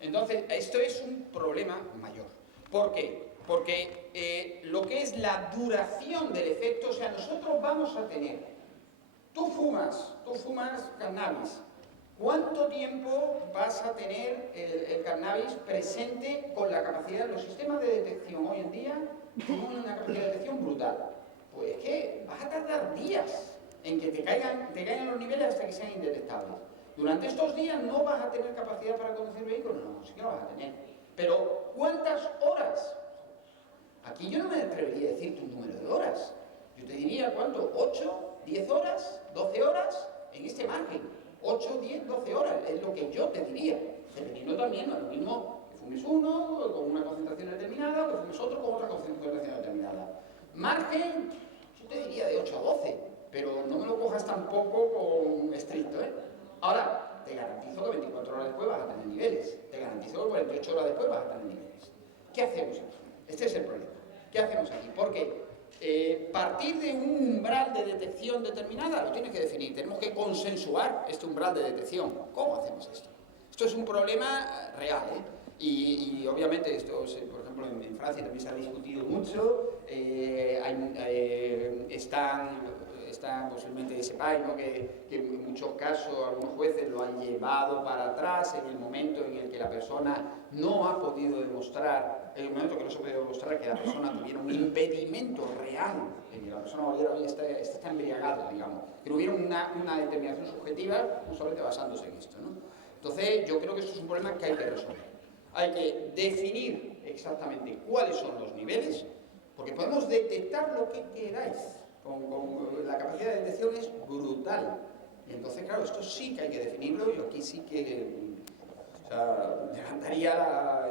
Entonces, esto es un problema mayor. ¿Por qué? Porque lo que es la duración del efecto, o sea, nosotros vamos a tener, tú fumas cannabis, ¿cuánto tiempo vas a tener el cannabis presente con la capacidad? Los sistemas de detección hoy en día tienen una capacidad de detección brutal. Pues que vas a tardar días en que te caigan los niveles hasta que sean indetectables. Durante estos días no vas a tener capacidad para conducir vehículos, no, sí que lo vas a tener. Pero ¿cuántas horas? Aquí yo no me atrevería a decirte un número de horas. Yo te diría, ¿cuánto? ¿8, 10 horas, 12 horas? En este margen. 8, 10, 12 horas es lo que yo te diría. Dependiendo también, no es lo mismo que fumes uno con una concentración determinada o que fumes otro con otra concentración determinada. Margen, yo te diría de 8 a 12, pero no me lo cojas tampoco con estricto, ¿eh? Ahora, te garantizo que 24 horas después vas a tener niveles. Te garantizo que 48 horas después vas a tener niveles. ¿Qué hacemos aquí? Este es el problema. ¿Qué hacemos aquí? Porque partir de un umbral de detección determinada lo tienes que definir. Tenemos que consensuar este umbral de detección. ¿Cómo hacemos esto? Esto es un problema real, ¿eh? Y obviamente esto, por ejemplo, en Francia también se ha discutido mucho. Están posiblemente sepáis, ¿no? que en muchos casos algunos jueces lo han llevado para atrás en el momento en el que la persona no ha podido demostrar, en el momento que no se ha podido demostrar que la persona tuviera un impedimento real, en que la persona está embriagada, digamos, que no hubiera una determinación subjetiva solamente basándose en esto, ¿no? Entonces yo creo que eso es un problema que hay que resolver. Hay que definir exactamente cuáles son los niveles, porque podemos detectar lo que queráis. La capacidad de detección es brutal. Y entonces, claro, esto sí que hay que definirlo. Yo aquí sí que levantaría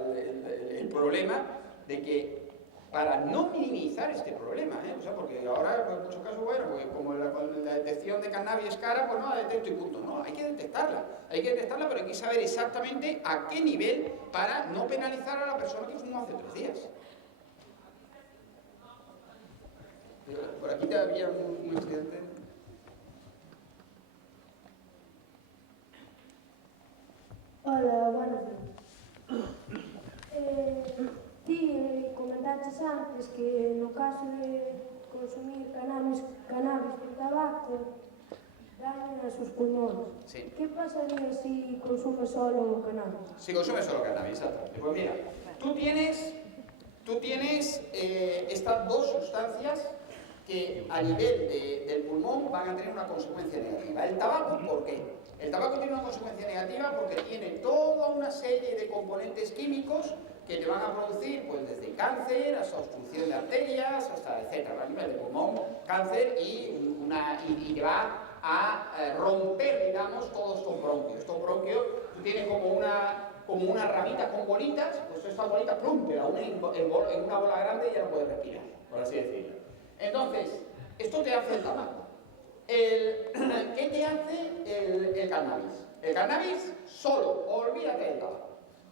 el problema de que para no minimizar este problema, porque ahora pues, en muchos casos, bueno, pues, como la detección de cannabis es cara, pues no la detecto y punto. No, hay que detectarla, pero hay que saber exactamente a qué nivel para no penalizar a la persona que fumó hace 3 días. Por aquí te había un estudiante. Hola, buenos días. Ti comentaches antes que no caso de consumir cannabis por tabaco daña a sus pulmones. Sí. ¿Qué pasaría si consumes solo cannabis? Si consumes solo cannabis, exacto. Pues mira, tú tienes estas dos sustancias que a nivel del pulmón van a tener una consecuencia negativa. El tabaco, ¿por qué? El tabaco tiene una consecuencia negativa porque tiene toda una serie de componentes químicos que te van a producir, pues desde cáncer hasta obstrucción de arterias, hasta etcétera, a nivel de pulmón, cáncer y te va a romper, digamos, todos estos bronquios. Estos bronquios, tú tienes como una ramita con bolitas, pues esta bolita, plum, te da en una bola grande y ya no puedes respirar, por así decirlo. Entonces, esto te hace el tabaco. ¿Qué te hace el cannabis? El cannabis solo, olvídate del tabaco.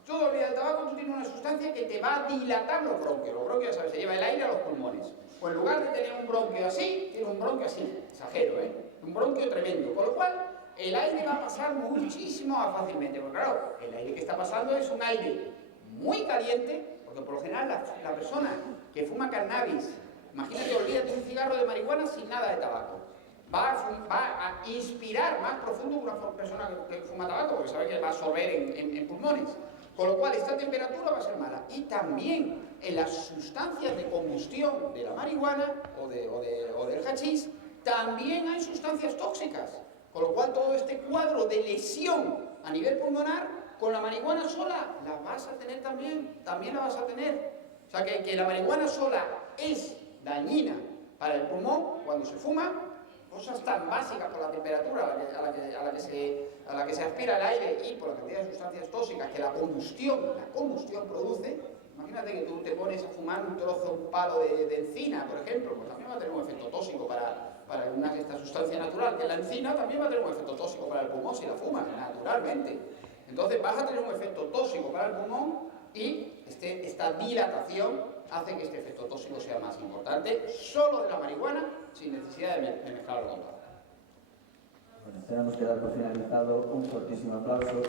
Tú olvidas del tabaco, tú tienes una sustancia que te va a dilatar los bronquios. Los bronquios, ¿sabes? Se lleva el aire a los pulmones. Pues en lugar de tener un bronquio así, tiene un bronquio así. Exagero, ¿eh? Un bronquio tremendo. Con lo cual, el aire va a pasar muchísimo más fácilmente. Porque claro, el aire que está pasando es un aire muy caliente, porque por lo general la persona que fuma cannabis, imagínate, olvídate un cigarro de marihuana sin nada de tabaco. Va a inspirar más profundo que una persona que fuma tabaco, porque sabe que va a absorber en pulmones. Con lo cual, esta temperatura va a ser mala. Y también en las sustancias de combustión de la marihuana o del hachís, también hay sustancias tóxicas. Con lo cual, todo este cuadro de lesión a nivel pulmonar, con la marihuana sola, la vas a tener también la vas a tener. O sea, que la marihuana sola es dañina para el pulmón cuando se fuma. Cosas tan básicas por la temperatura a la que se aspira el aire y por la cantidad de sustancias tóxicas que la combustión produce. Imagínate que tú te pones a fumar un palo de encina, por ejemplo, pues también va a tener un efecto tóxico para esta sustancia natural, que la encina también va a tener un efecto tóxico para el pulmón si la fumas, naturalmente. Entonces vas a tener un efecto tóxico para el pulmón y esta dilatación hace que este efecto tóxico sea más importante solo de la marihuana, sin necesidad de mezclarlo con todo. Bueno, tenemos que dar por finalizado. Un fortísimo aplauso.